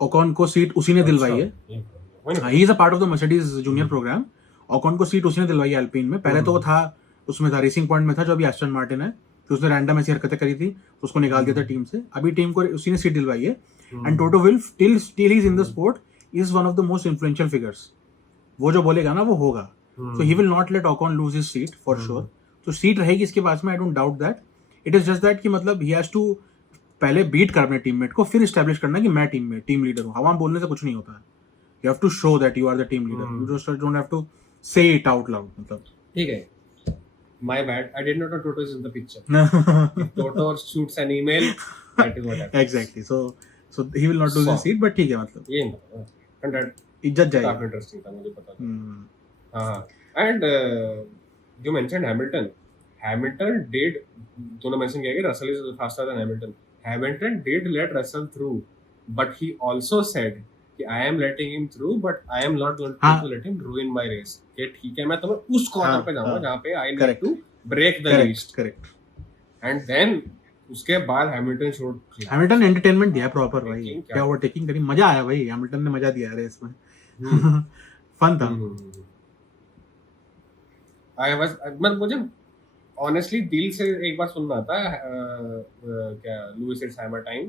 ओकॉन को सीट उसी ने दिलवाई है. He is a part of the Mercedes junior program. Ocon को सीट उसने दिलवाई एल्पिन में. पहले तो वो था उसमें था, रेसिंग पॉइंट में था, जो अभी एस्टन मार्टिन है, तो उसने रैंडम ऐसी हरकतें करी थी, उसको निकाल दिया था टीम से. अभी टीम को उसी ने सीट दिलवाई है. And Toto Wolff till he is in the sport is one of the most influential figures. वो जो बोलेगा ना वो होगा. So he will not let Ocon lose his seat for sure. तो सीट रहेगी इसके पास में, I don't doubt that. It is just that कि मतलब ही हैज टू पहले बीट कर अपने टीममेट को, फिर एस्टैब्लिश करना कि मैं टीम लीडर हूँ. हवा बोलने से कुछ नहीं होता है. You have to show that you are the team leader. You just don't have to say it out loud. मतलब ठीक है, My bad. I did not know Toto is in the picture. If Toto shoots an email, that is what happens. Exactly. So he will not lose his seat, but ठीक है मतलब ये नहीं, and that इज्जत जाएगी. काफी इंटरेस्टिंग था, मुझे पता था. हाँ, and you mentioned Hamilton. Hamilton did, तूने mention किया कि Russell is faster than Hamilton. Hamilton did let Russell through, but he also said कि I am letting him through, but I am not going to let him ruin my race. कि ठीक है, मैं तुम्हें उस कॉर्नर पे जाऊंगा जहाँ पे I need to break the least. Correct. And then उसके बाद हैमिल्टन एंटरटेनमेंट दिया प्रॉपर भाई, क्या ओवरटेकिंग करी, मजा आया भाई, हैमिल्टन ने मजा दिया रेस में. फन था. मतलब मुझे ऑनेस्टली दिल से एक बार सुनना था क्या Lewis it's hammer time,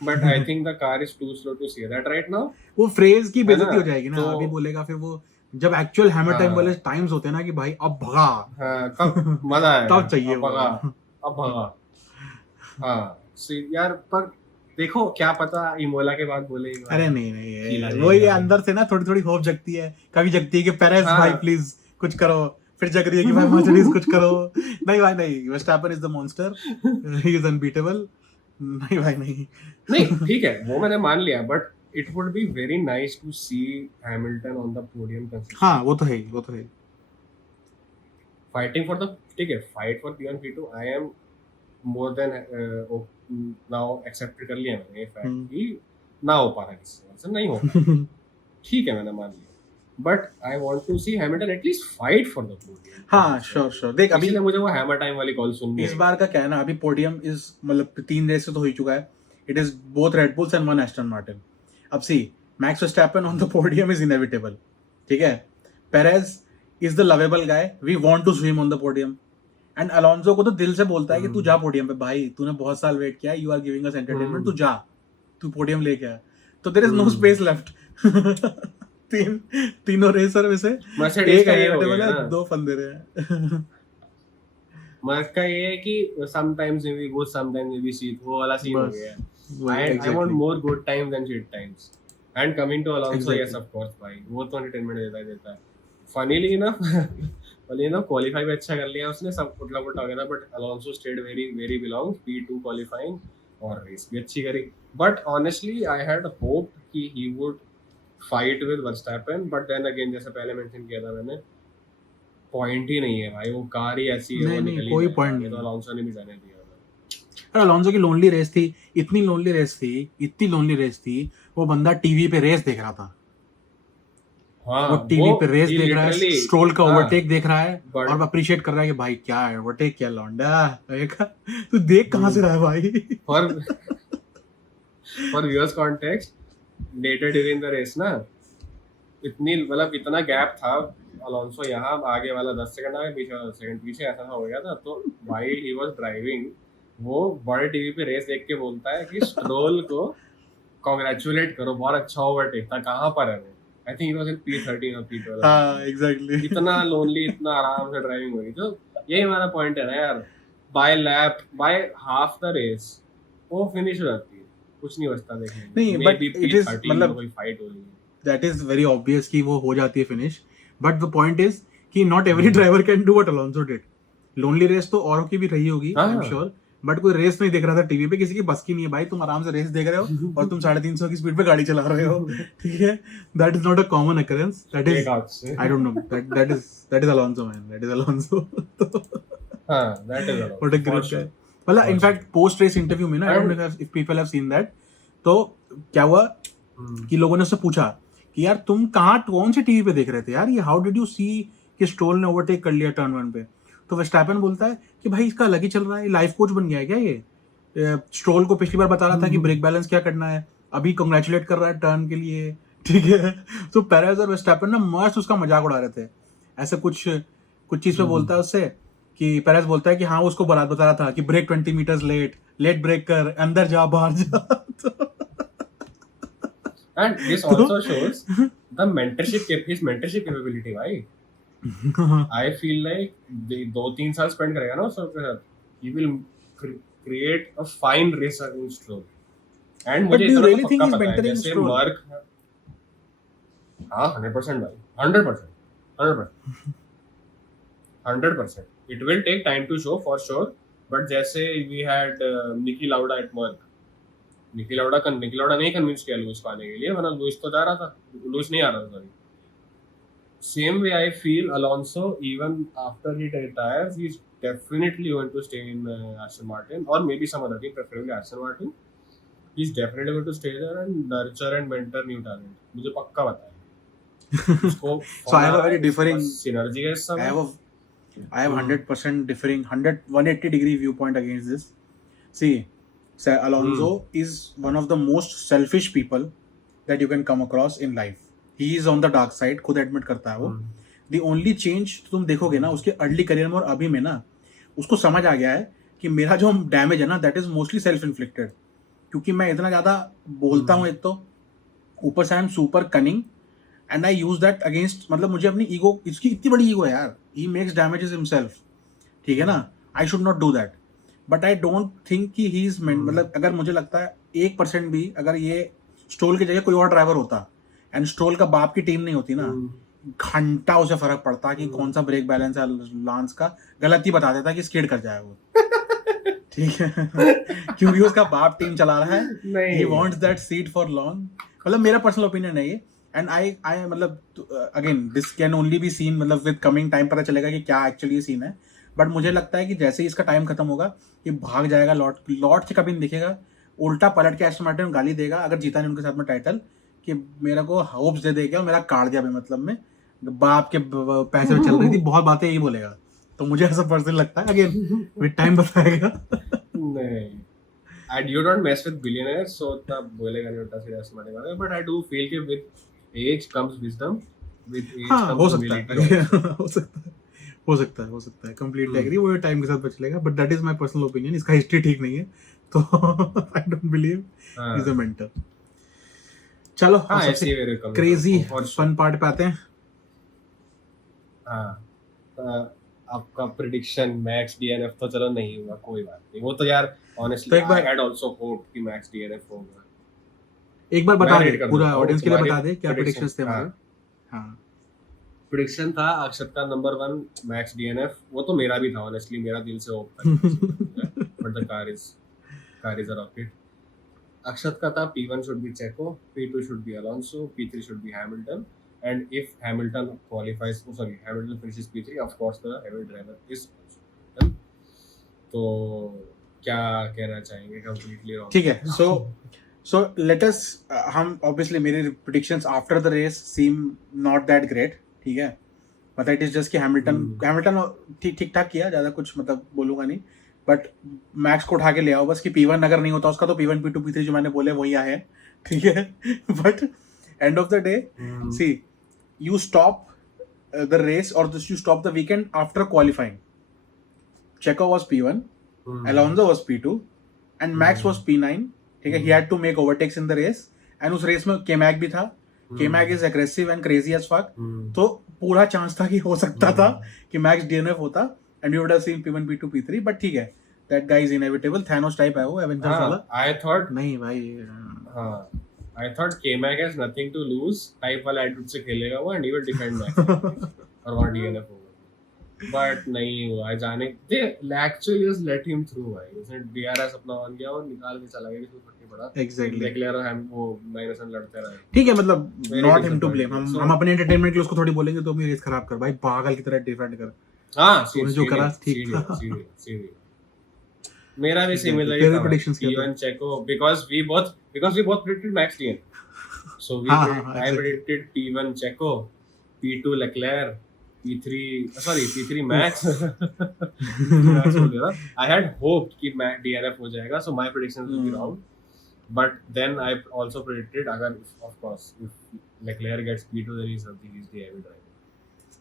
but I think the car is too slow to say that right now. वो फ्रेज की बेइज्जती हो जाएगी ना, अभी बोलेगा फिर वो जब एक्चुअल हैमर टाइम वाले टाइम्स होते हैं ना कि भाई अब भगा, कब मजा आया, तब चाहिए अब भगा. हाँ यार, पर देखो क्या पता इमोला के बाद बोलेगा. अरे नहीं वो ये अंदर से ना थोड़ी थोड़ी होप जगती है, कभी जगती है कि पेरेस भाई प्लीज कुछ करो, फिर जग रही है कि भाई मर्सिडीज कुछ करो. नहीं भाई नहीं, Verstappen is the monster, he is unbeatable. नहीं भाई नहीं ठीक है, वो मैंने मान लिया, but it would be very nice to see Hamilton on the podium. हाँ वो तो है फाइटिंग फॉर द, ठीक है, fight for P1 P2. I am more than now accept कर लिया मैंने ये फैक्ट कि ना हो पा रहा है, किसी नहीं हो ठीक है, मैंने मान लिया, but I want to see Hamilton at least fight for the podium. हाँ श्योर देख, अभी मुझे वो हैमर टाइम वाली कॉल सुननी है. इस बार का क्या है ना, अभी पोडियम इज मतलब 3 रेस से तो हो ही चुका है. It is both Red Bulls and 1 Aston Martin. अब see Max Verstappen on the podium is inevitable, ठीक है. Perez is the lovable guy, we want to swim on the podium. And Alonso को तो दिल से बोलता है कि तू जा पोडियम पे भाई, तूने बहुत साल वेट किया, you are giving us entertainment, तू जा, तू पोडियम लेके आ. तो there is no space left. तीनों रेसर में से एक इनएविटेबल है, 2 फंदे रहे. मर्क का ये है कि sometimes we go sometimes we see, वो वाला सीन हो गया. I want more good times than shit times. And coming to Alonso, yes of course भाई, वो तो एंटरटेनमेंट देता है. Funnily enough क्वालीफाई भी अच्छा कर लिया उसने, सब कुटला कुटा हो गया था, but Alonso stayed very belong P2 qualifying और रेस भी अच्छी करी. But honestly I had hope कि he would fight with Verstappen, but then again जैसे पहले मेंशन किया था मैंने, पॉइंट ही नहीं है भाई, वो कार ही ऐसी है, नहीं कोई पॉइंट नहीं. तो अलोंसो ने भी जाने दिया. अरे अलोंसो की लोनली रेस थी, इतनी लोनली रेस थी, वो बंदा टीवी पे रेस देख रहा था. वो टीवी पे रेस देख रहा है, स्ट्रोल का ओवरटेक देख रहा है और अप्रिशिएट कर रहा है कि भाई क्या है ओवरटेक, क्या लौंडा तू देख कहां से रहा है भाई. For viewers context, later during the race ना, इतना गैप था, अलोंसो यहाँ आगे वाला 10 सेकंड आगे, पीछे वाला 10 सेकंड पीछे, ऐसा हो गया था. तो भाई ही वाज ड्राइविंग, वो बड़े टीवी पे रेस देख के बोलता है कि स्ट्रोल को कांग्रेचुलेट करो, बहुत अच्छा ओवरटेक था. कहां पर है वो? I think it was in P13 और P12. हां एग्जैक्टली. इतना लोनली, इतना आराम से ड्राइविंग हुई. तो यही हमारा पॉइंट है ना यार, by lap, by half the race वो फिनिश हो जाती है, कुछ नहीं बचता देखने. नहीं बट इट इज मतलब कोई फाइट हो रही है, दैट इज वेरी ऑब्वियस कि वो हो जाती है finish. But the point is कि not every driver can do what Alonso did. Lonely race तो औरों की भी रही होगी आई एम श्योर, बट कोई रेस नहीं देख रहा था टीवी पे, किसी की बस की नहीं है भाई. तुम आराम से रेस देख रहे हो और तुम 350 की स्पीड पे गाड़ी चला रहे हो, ठीक है. That is not a common occurrence, that is I don't know, that is Alonso man, that is Alonso. हां that is Alonso, what a great guy. मतलब इनफैक्ट पोस्ट रेस इंटरव्यू में ना, I don't know if people have seen that, तो क्या हुआ कि लोगों ने उससे पूछा कि यार तुम कौन से टीवी पे देख रहे थे यार, ये हाउ डिड यू सी कि स्ट्रोल ने ओवरटेक कर लिया टर्न 1 पे. तो वर्स्टैपेन बोलता है कि भाई इसका अलग ही चल रहा है, लाइफ कोच बन गया है क्या ये. स्ट्रोल को पिछली बार बता रहा था कि ब्रेक बैलेंस क्या करना है, अभी कांग्रेचुलेट कर रहा है टर्न के लिए, ठीक है. तो पेरेज और वर्स्टैपेन ना मस्त उसका मजाक उड़ा रहे थे. ऐसे कुछ चीज पे बोलता है उससे कि पेरेज बोलता है कि हाँ उसको बता रहा था कि ब्रेक 20 मीटर्स लेट ब्रेक कर, अंदर जा बाहर जा. And this also shows the his mentorship capability, right? I feel like 2-3 साल spend करेगा ना उसके साथ, he will create a fine racer in Stroll. And But do you really think he's mentoring Stroll? Mark, हाँ 100% भाई, 100%. 100%. It will take time to show for sure. But जैसे we had Nikki लाउडा at Merck. निकी लाउडा नहीं कन्विंस किया लुइस को आने के लिए, वरना लुइस तो जा रहा था, लुइस नहीं आ रहा था sorry. Same way I feel Alonso, even after he retires, he's definitely going to stay in Aston Martin or maybe some other team, preferably Aston Martin. He's definitely going to stay there and nurture and mentor new talent. मुझे पक्का पता है. उसको So I have a very differing synergy है इस समय. I have 100% differing 180 degree viewpoint against this. See, Alonso is one of the most selfish people that you can come across in life. He is on the dark side, खुद admit करता है वो. The only change तुम देखोगे ना उसके अर्ली करियर में और अभी में ना, उसको समझ आ गया है कि मेरा जो डैमेज है ना that is mostly self inflicted. क्योंकि मैं इतना ज़्यादा बोलता हूँ एक तो, ऊपर से I am super cunning and I use that against, मतलब मुझे अपनी ईगो, इसकी इतनी बड़ी ईगो है यार, ही मेक्स डैमेजेस हिमसेल्फ, ठीक है ना, I should not do that. But I don't think कि ही इज मतलब अगर मुझे लगता है 1% भी अगर ये स्ट्रोल की जगह कोई और ड्राइवर होता एंड स्ट्रोल का बाप की टीम नहीं होती ना, घंटा उसे फर्क पड़ता कि कौन सा ब्रेक बैलेंस है लांस का, गलती बता देता कि स्किड कर जाए वो. ठीक है क्योंकि उसका बाप टीम चला रहा है, he wants that seat for long. मतलब मेरा पर्सनल ओपिनियन है ये, एंड आई मतलब again this can only be seen, मतलब विद कमिंग टाइम पता चलेगा कि क्या एक्चुअली सीन है. बट मुझे लगता है कि जैसे ही इसका टाइम खत्म होगा ये भाग जाएगा, लॉट से कभी नहीं दिखेगा, उल्टा पलट के एस्टन मार्टिन गाली देगा अगर जीता नहीं उनके साथ में टाइटल, कि मेरे को होप्स दे देगा, मेरा काट दिया, मतलब में बाप के पैसे में चल रही थी, बहुत बातें यही बोलेगा. तो मुझे ऐसा पर्सनली लगता है, अगेन विद टाइम बताएगा. नहीं, and you don't mess with billionaires, so तब बोलेगा नहीं उल्टा सीधा ऐसे मारने वाला. But I do feel कि with age comes wisdom, with age हाँ, comes हो सकता humility. है हो सकता है कंप्लीटली एग्री, वो टाइम के साथ पता चलेगा. But that is my personal opinion, इसका हिस्ट्री ठीक नहीं है तो I don't believe he is a mentor. चलो हाँ, सबसे ऐसी मेरे कम क्रेजी और फन पार्ट पे आते हैं. हाँ, आपका प्रिडिक्शन मैक्स डीएनएफ तो चलो नहीं हुआ, कोई बात नहीं, वो तो यार तो ऑनेस्टली एक बार- आई हैड आल्सो होप कि मैक्स डीएनएफ होगा. एक बार बता मैं दे rate कर पूरा देता हूँ, ऑडियंस के लिए, तुम्हारी बता दे क्या prediction, प्रेडिक्शंस थे हमारे. हाँ प्रिडिक्शन था अक्षत का नंबर 1 मैक्स डीएनएफ, वो तो मेरा भी था ऑनेस्टली, मेरा दिल से होप था but the car is a rocket. Akshat का था P1 should be Checo, P2 should be Alonso, P3 should be Hamilton, and if Hamilton finishes P3, of course the heavy driver is Hamilton. तो क्या कहना चाहेंगे, कंप्लीटली रॉन्ग. ठीक है. सो लेट अस, हम ऑब्वियसली मेरे predictions after the race seem not that great, ठीक है, मतलब इट इज जस्ट कि हैमिल्टन ठीक ठाक किया, ज़्यादा कुछ मतलब बोलूँगा नहीं, बट मैक्स को उठा के ले आओ बस, कि P1 अगर नहीं होता उसका तो P1 P2 P3 जो मैंने बोले वही आए हैं, ठीक है. But end of the day see you stop the race और you stop the weekend after qualifying. Checo was P1, Alonso was P2 and Max was P9, ठीक है. He had to make overtakes in the race and उस रेस में K-Mag भी था. K-Mag is aggressive and crazy as fuck, तो पूरा चांस था कि हो सकता था कि मैक्स डीएनएफ होता and we would have seen P1 P2 P3, but ठीक है, that guy is inevitable. Thanos type है वो, Avengers वाला. I thought नहीं भाई, I thought K-Mag has nothing to lose type वाला एटीट्यूड से खेलेगा वो, and he will defend Max और वहाँ डीएनएफ होगा. बट नहीं हुआ, जाने दे, actually just let him through भाई. उसने डीआरएस अपना ऑन किया और निकाल के चला गया, किसी फटके पड़ा. एग्जैक्टली लेक्लेयर और हम वो माइनस में लड़ते रहे. ठीक है, मतलब Very not him to disappointing. Blame. So- हम अपने एंटरटेनमेंट के लिए उसको थोड़ी बोलेंगे तो अपनी रेस खराब कर भाई, पागल की तरह डिफेंड कर. हाँ, तूने जो करा ठीक था. मेरा भी सिमिलर ही तेरे था. predictions क्या थे? P1 Checo, because we both predicted Max DN. So हाँ, I exactly. predicted P1 Checo, P2 Leclerc, P3 Max. Max हो गया. I had hoped कि DNF हो जाएगा, so my predictions will be wrong. But then I also predicted, अगर of course if Leclerc gets P2, then he's the heavy driver.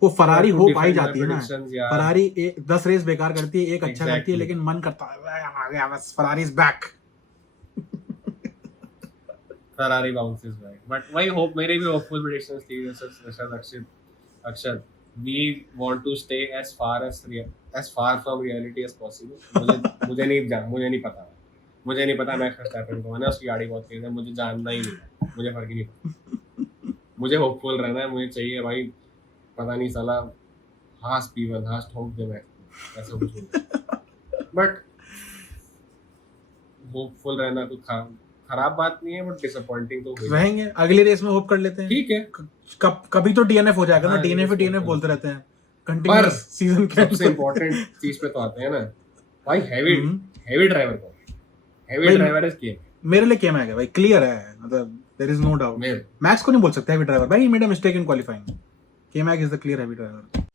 वो फरारी To हो defend पाई my जाती है ना. predictions, यार. फरारी 10 रेस बेकार करती है, एक अच्छा करती है, Exactly. लेकिन मन करता है आ गया बस, Ferrari is back. Ferrari bounces back. But why hope? मेरे भी hopeful predictions थी, जैसे अक्षर. We want to stay as far from reality as possible. मुझे नहीं पता मैक्स वर्स्टैपेन कौन है, उसकी गाड़ी बहुत तेज है, मुझे जानना ही नहीं, मुझे फर्क ही नहीं पड़ता. मुझे होपफुल रहना है, मुझे चाहिए भाई, पता नहीं साला हास P1 हास ठोक दे मैक्स ऐसा कुछ बोला बट होपफुल रहना कोई खराब बात नहीं है बट डिसअपॉइंटिंग तो हुई रहेंगे अगली रेस में होप कर लेते हैं। ठीक है कभी तो डीएनएफ हो जाएगा ना, हाँ डीएनएफ ये डीएनएफ बोलते रहते हैं पर कंटिन्यूअस सीजन के सबसे इम्पोर्टेंट चीज पे तो आते हैं ना भाई हैवी ड्राइवर कौन हैवी भाई ड्राइवर इज के मेरे लिए केम है भाई, क्लियर है, मतलब देयर इज नो डाउट। मेरे मैक्स को नहीं बोल सकते हैवी ड्राइवर भाई, he made a mistake in qualifying. K Mag is the clear heavy driver.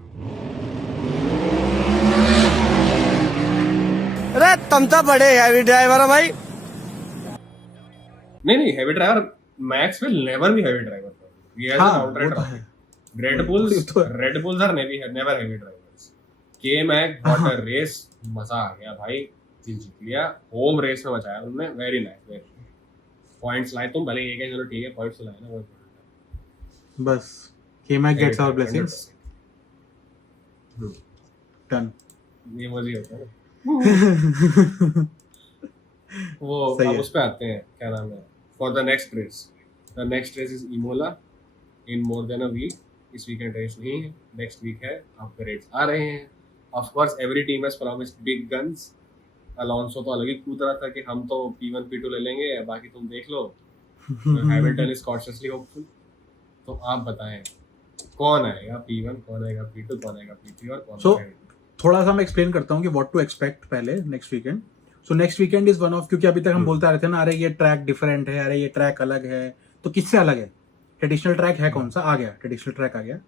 अरे तुम तो बड़े हैवी ड्राइवर हो भाई। नहीं heavy driver Max will never be heavy driver he has an हाँ आउटराइट वो तो है। Red Bulls are never heavy drivers के मैक गॉट अ रेस मजा आ गया भाई जीत लिया होम रेस में बचाया उन्होंने वेरी नाइस पॉइंट्स लाए तुम भले एक है चलो ठीक है पॉइंट्स लाए ना बस केमैक गेट्स आवर ब्लेसिंग्स डन। ये मजे होता है वो सही अब है। उस पे आते हैं क्या नाम है for the next race is Imola in more than a week इस वीकेंड रेस नहीं है नेक्स्ट वीक है अपग्रेड्स आ रहे हैं of course every team has promised big guns Alonso तो अलग ही कूद रहा था कि हम तो P1 P2 ले लेंगे बाकी तुम देख लो हैमिल्टन इज कॉशियसली होपफुल तो आप बताएं कौन आएगा P1 कौन आएगा P2 कौन आएगा P3 और कौन So, आएगा थोड़ा सा मैं एक्सप्लेन करता हूँ कि व्हाट टू एक्सपेक्ट पहले next weekend. So next weekend is one of, क्योंकि अभी तक हम बोलते आ रहे थे ना, अरे ये ट्रैक डिफरेंट है, अरे ये ट्रैक अलग है, तो किससे अलग है? ट्रेडिशनल ट्रैक है कौन सा? आ गया ट्रेडिशनल ट्रैक आ गया।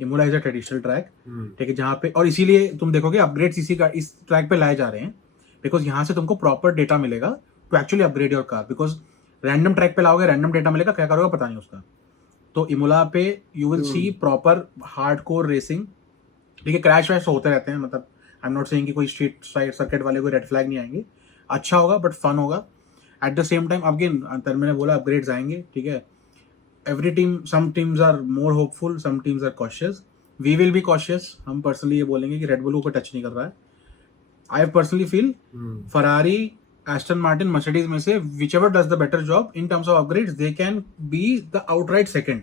Imola is a traditional track, ठीक है, जहाँ पे, और इसीलिए तुम देखोगे अपग्रेड्स इस ट्रैक पे लाए जा रहे हैं बिकॉज यहाँ से तुमको प्रॉपर डेटा मिलेगा to actually upgrade your car. Because random track पे लाओगे, रैंडम डेटा मिलेगा, क्या करोगे पता नहीं उसका। तो इमोला पे you will see proper hardcore racing, ठीक है। क्रैश वैश होते रहते हैं, मतलब आई एम नॉट सेइंग कि कोई स्ट्रीट सर्किट वाले कोई रेड फ्लैग नहीं आएंगे, अच्छा होगा बट फन होगा। At the same time again मैंने बोला अपग्रेड्स आएंगे, ठीक है। Every team, some teams are more hopeful, some teams are cautious, we will be cautious. हम पर्सनली ये बोलेंगे कि रेड बुल को टच नहीं कर रहा है। आई personally feel Ferrari, Aston Martin, Mercedes में से whichever does the better job in terms of upgrades, they can be the outright second.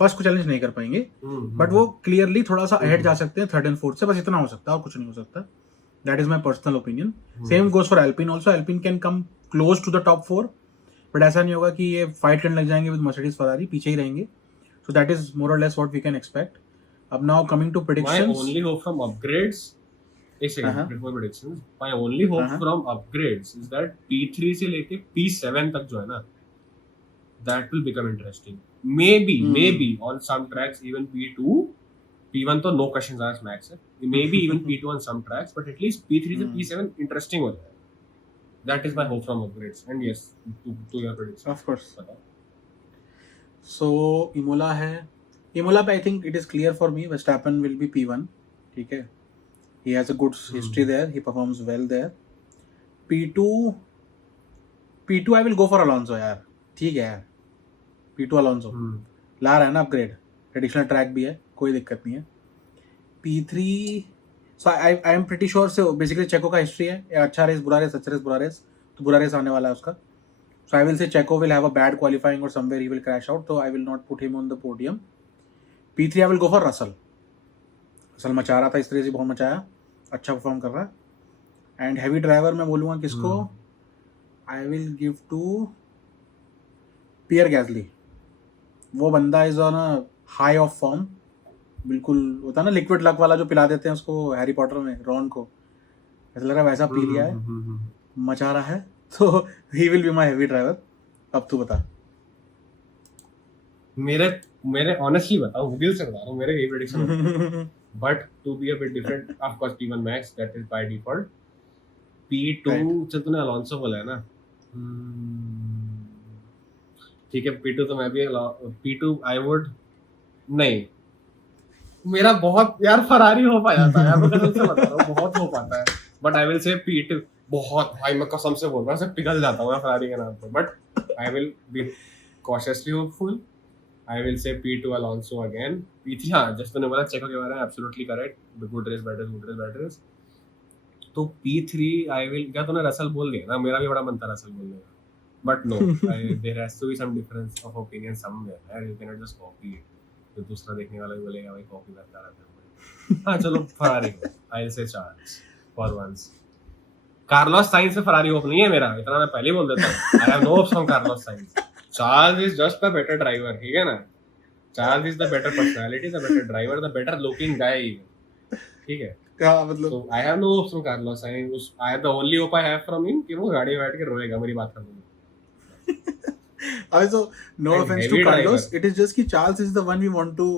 First को चैलेंज नहीं कर पाएंगे बट वो क्लियरली थोड़ा सा अहेड जा सकते हैं थर्ड एंड फोर्थ से, बस इतना हो सकता है और कुछ नहीं हो सकता। That is my personal opinion. Same goes for Alpine also, Alpine can come close to the top 4 but ऐसा नहीं होगा कि ये फाइट करने लग जाएंगे विद मर्सिडीज फरारी, पीछे ही रहेंगे। सो that is more or less what we can expect. अब now coming to predictions, My only hope from upgrades एक second before predictions my only hope from upgrades is that P3 से लेके P7 तक जो है ना that will become interesting maybe on some tracks even P2 P1 तो no questions asked max है maybe even P2 on some tracks but at least P3 से P7 interesting हो जाएगा। that is my hope from upgrades and yes to your prediction of course। so Imola है, Imola पे I think it is clear for me Verstappen will be P1, ठीक है। He has a good history there. He performs well there. P2 I will go for Alonso यार, ठीक है यार। P2 Alonso ला रहा है ना अपग्रेड, ट्रेडिशनल ट्रैक भी है, कोई दिक्कत नहीं है। P3 so I am pretty sure से बेसिकली चेको का हिस्ट्री है, अच्छा रेस बुरा रेस, अच्छा रेस बुरा रेस, तो बुरा रेस आने वाला है उसका। So I will say Checo will have a bad qualifying or somewhere he will crash out, so I will not put him on the podium. P3 I will go for Russell। असल मचा रहा था इस तरह से, बहुत मचाया, अच्छा परफॉर्म कर रहा है। एंड हैवी ड्राइवर मैं बोलूँगा किसको, I will give to Pierre Gasly. वो बंदा is on a high of form, बिल्कुल होता है ना लिक्विड लक वाला जो पिला देते हैं उसको हैरी पॉटर में रॉन को, ऐसा लग रहा है वैसा पी लिया है, मचा रहा है। तो he will be my heavy driver. अब तू बता। मेरे ऑनेस्टली बताऊं दिल से बता रहा हूं मेरे यही prediction but to be a bit different of course P1 Max that is by default P2 से तूने अलोंसो बोला है ना ठीक है P2 तो मैं भी P2 I would नहीं मेरा बहुत यार फरारी हो पाया था यार मैं कसम से बता रहा हूँ बहुत हो पाता है but I will say P2 बहुत भाई मैं कसम से बोल रहा हूँ पिघल जाता हूँ मैं फरारी के नाम पे but I will be cautiously hopeful I will say P2 Alonso again. P3 हाँ जस्ट तूने बोला चेको के बारे में absolutely correct. Good race, bad race. तो P3 I will क्या तूने रसल बोल दिया ना, मेरा भी बड़ा मन था रसल बोलने का, but no there has to be some difference of opinion somewhere. You cannot just copy it. तो दूसरा देखने वाला भी बोलेगा भाई कॉपी करता रहता है। हाँ चलो फरारी को, I will say Charles for once. Carlos Sainz से फरारी होप नहीं है मेरा, इतना मैं पहले ही बोल देता हूँ। I have no hopes from Carlos Sainz. Charles is just the better driver, ठीक है ना। Charles is the better personality, the better driver, the better looking guy, ठीक है। हाँ मतलब So I have no hopes from Carlos Sainz. I the only hope I have from him कि वो गाड़ी में बैठ के रोएगा मेरी बात करने में। अबे so no And offense heavy to Carlos, driver. it is just कि Charles is the one we want to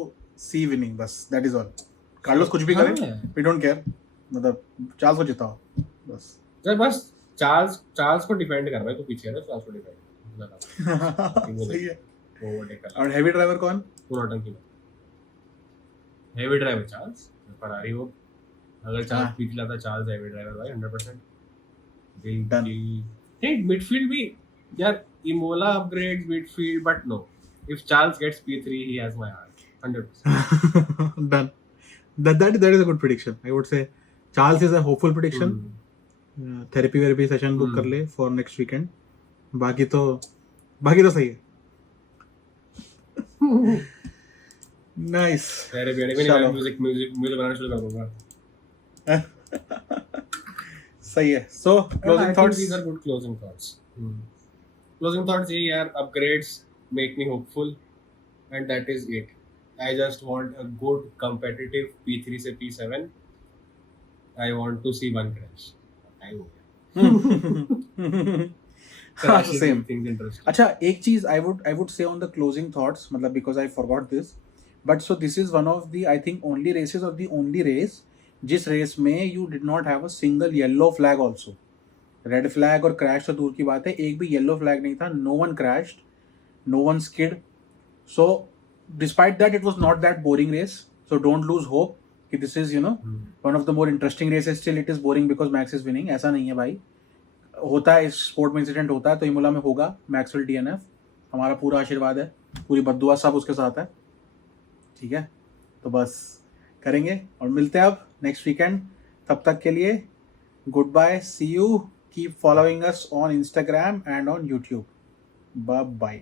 see winning, बस that is all. Carlos कुछ भी करे, हाँ। we don't care. मतलब Charles को जिताओ बस। जब बस चार्ल्स को डिफेंड कर भाई, तू पीछे है, चार्ल्स को डिफेंड सही है। ओवरटेक कर। और हेवी ड्राइवर कौन? पूरा टंकी में हेवी ड्राइवर चार्ल्स, फरारी हो। अगर चार्ल्स हाँ। पीछे लाता, चार्ल्स हेवी ड्राइवर भाई 100%। दिल Done. ठीक मिडफील्ड भी यार, Imola upgrades midfield, but no, if Charles gets P3 he has my heart 100%। Done. That is a good prediction. I would say Charles is a hopeful prediction. Therapy session book कर ले फॉर नेक्स्ट वीकेंड। बाकी तो सही है। नाइस। थेरेपी में चलो। म्यूजिक बनाना शुरू कर दूंगा। सही है। सो closing thoughts. These are good closing thoughts. Closing thoughts ये यार, upgrades make me hopeful and that is it. I just want a good competitive P3 से P7. I want to see one crash. I hope. हाँ, same. Things interesting. अच्छा एक चीज I would say on the closing thoughts, मतलब because I forgot this, but so this is one of the I think only races of the only race जिस रेस में you did not have a single yellow flag also. Red flag और क्रैश तो दूर की बात है, एक भी येलो फ्लैग नहीं था। No one crashed, no one skid. So despite that it was not that boring race, so don't lose hope कि this is one of the more interesting races. Still it is boring because Max is winning, ऐसा नहीं है भाई। होता है, इस स्पोर्ट में इंसिडेंट होता है, तो इमोला में होगा। मैक्स विल DNF, हमारा पूरा आशीर्वाद है, पूरी बद्दुआ सब उसके साथ है, ठीक है। तो बस करेंगे और मिलते हैं अब नेक्स्ट वीकेंड। तब तक के लिए goodbye, see you, keep following us on Instagram and on YouTube. Bye bye.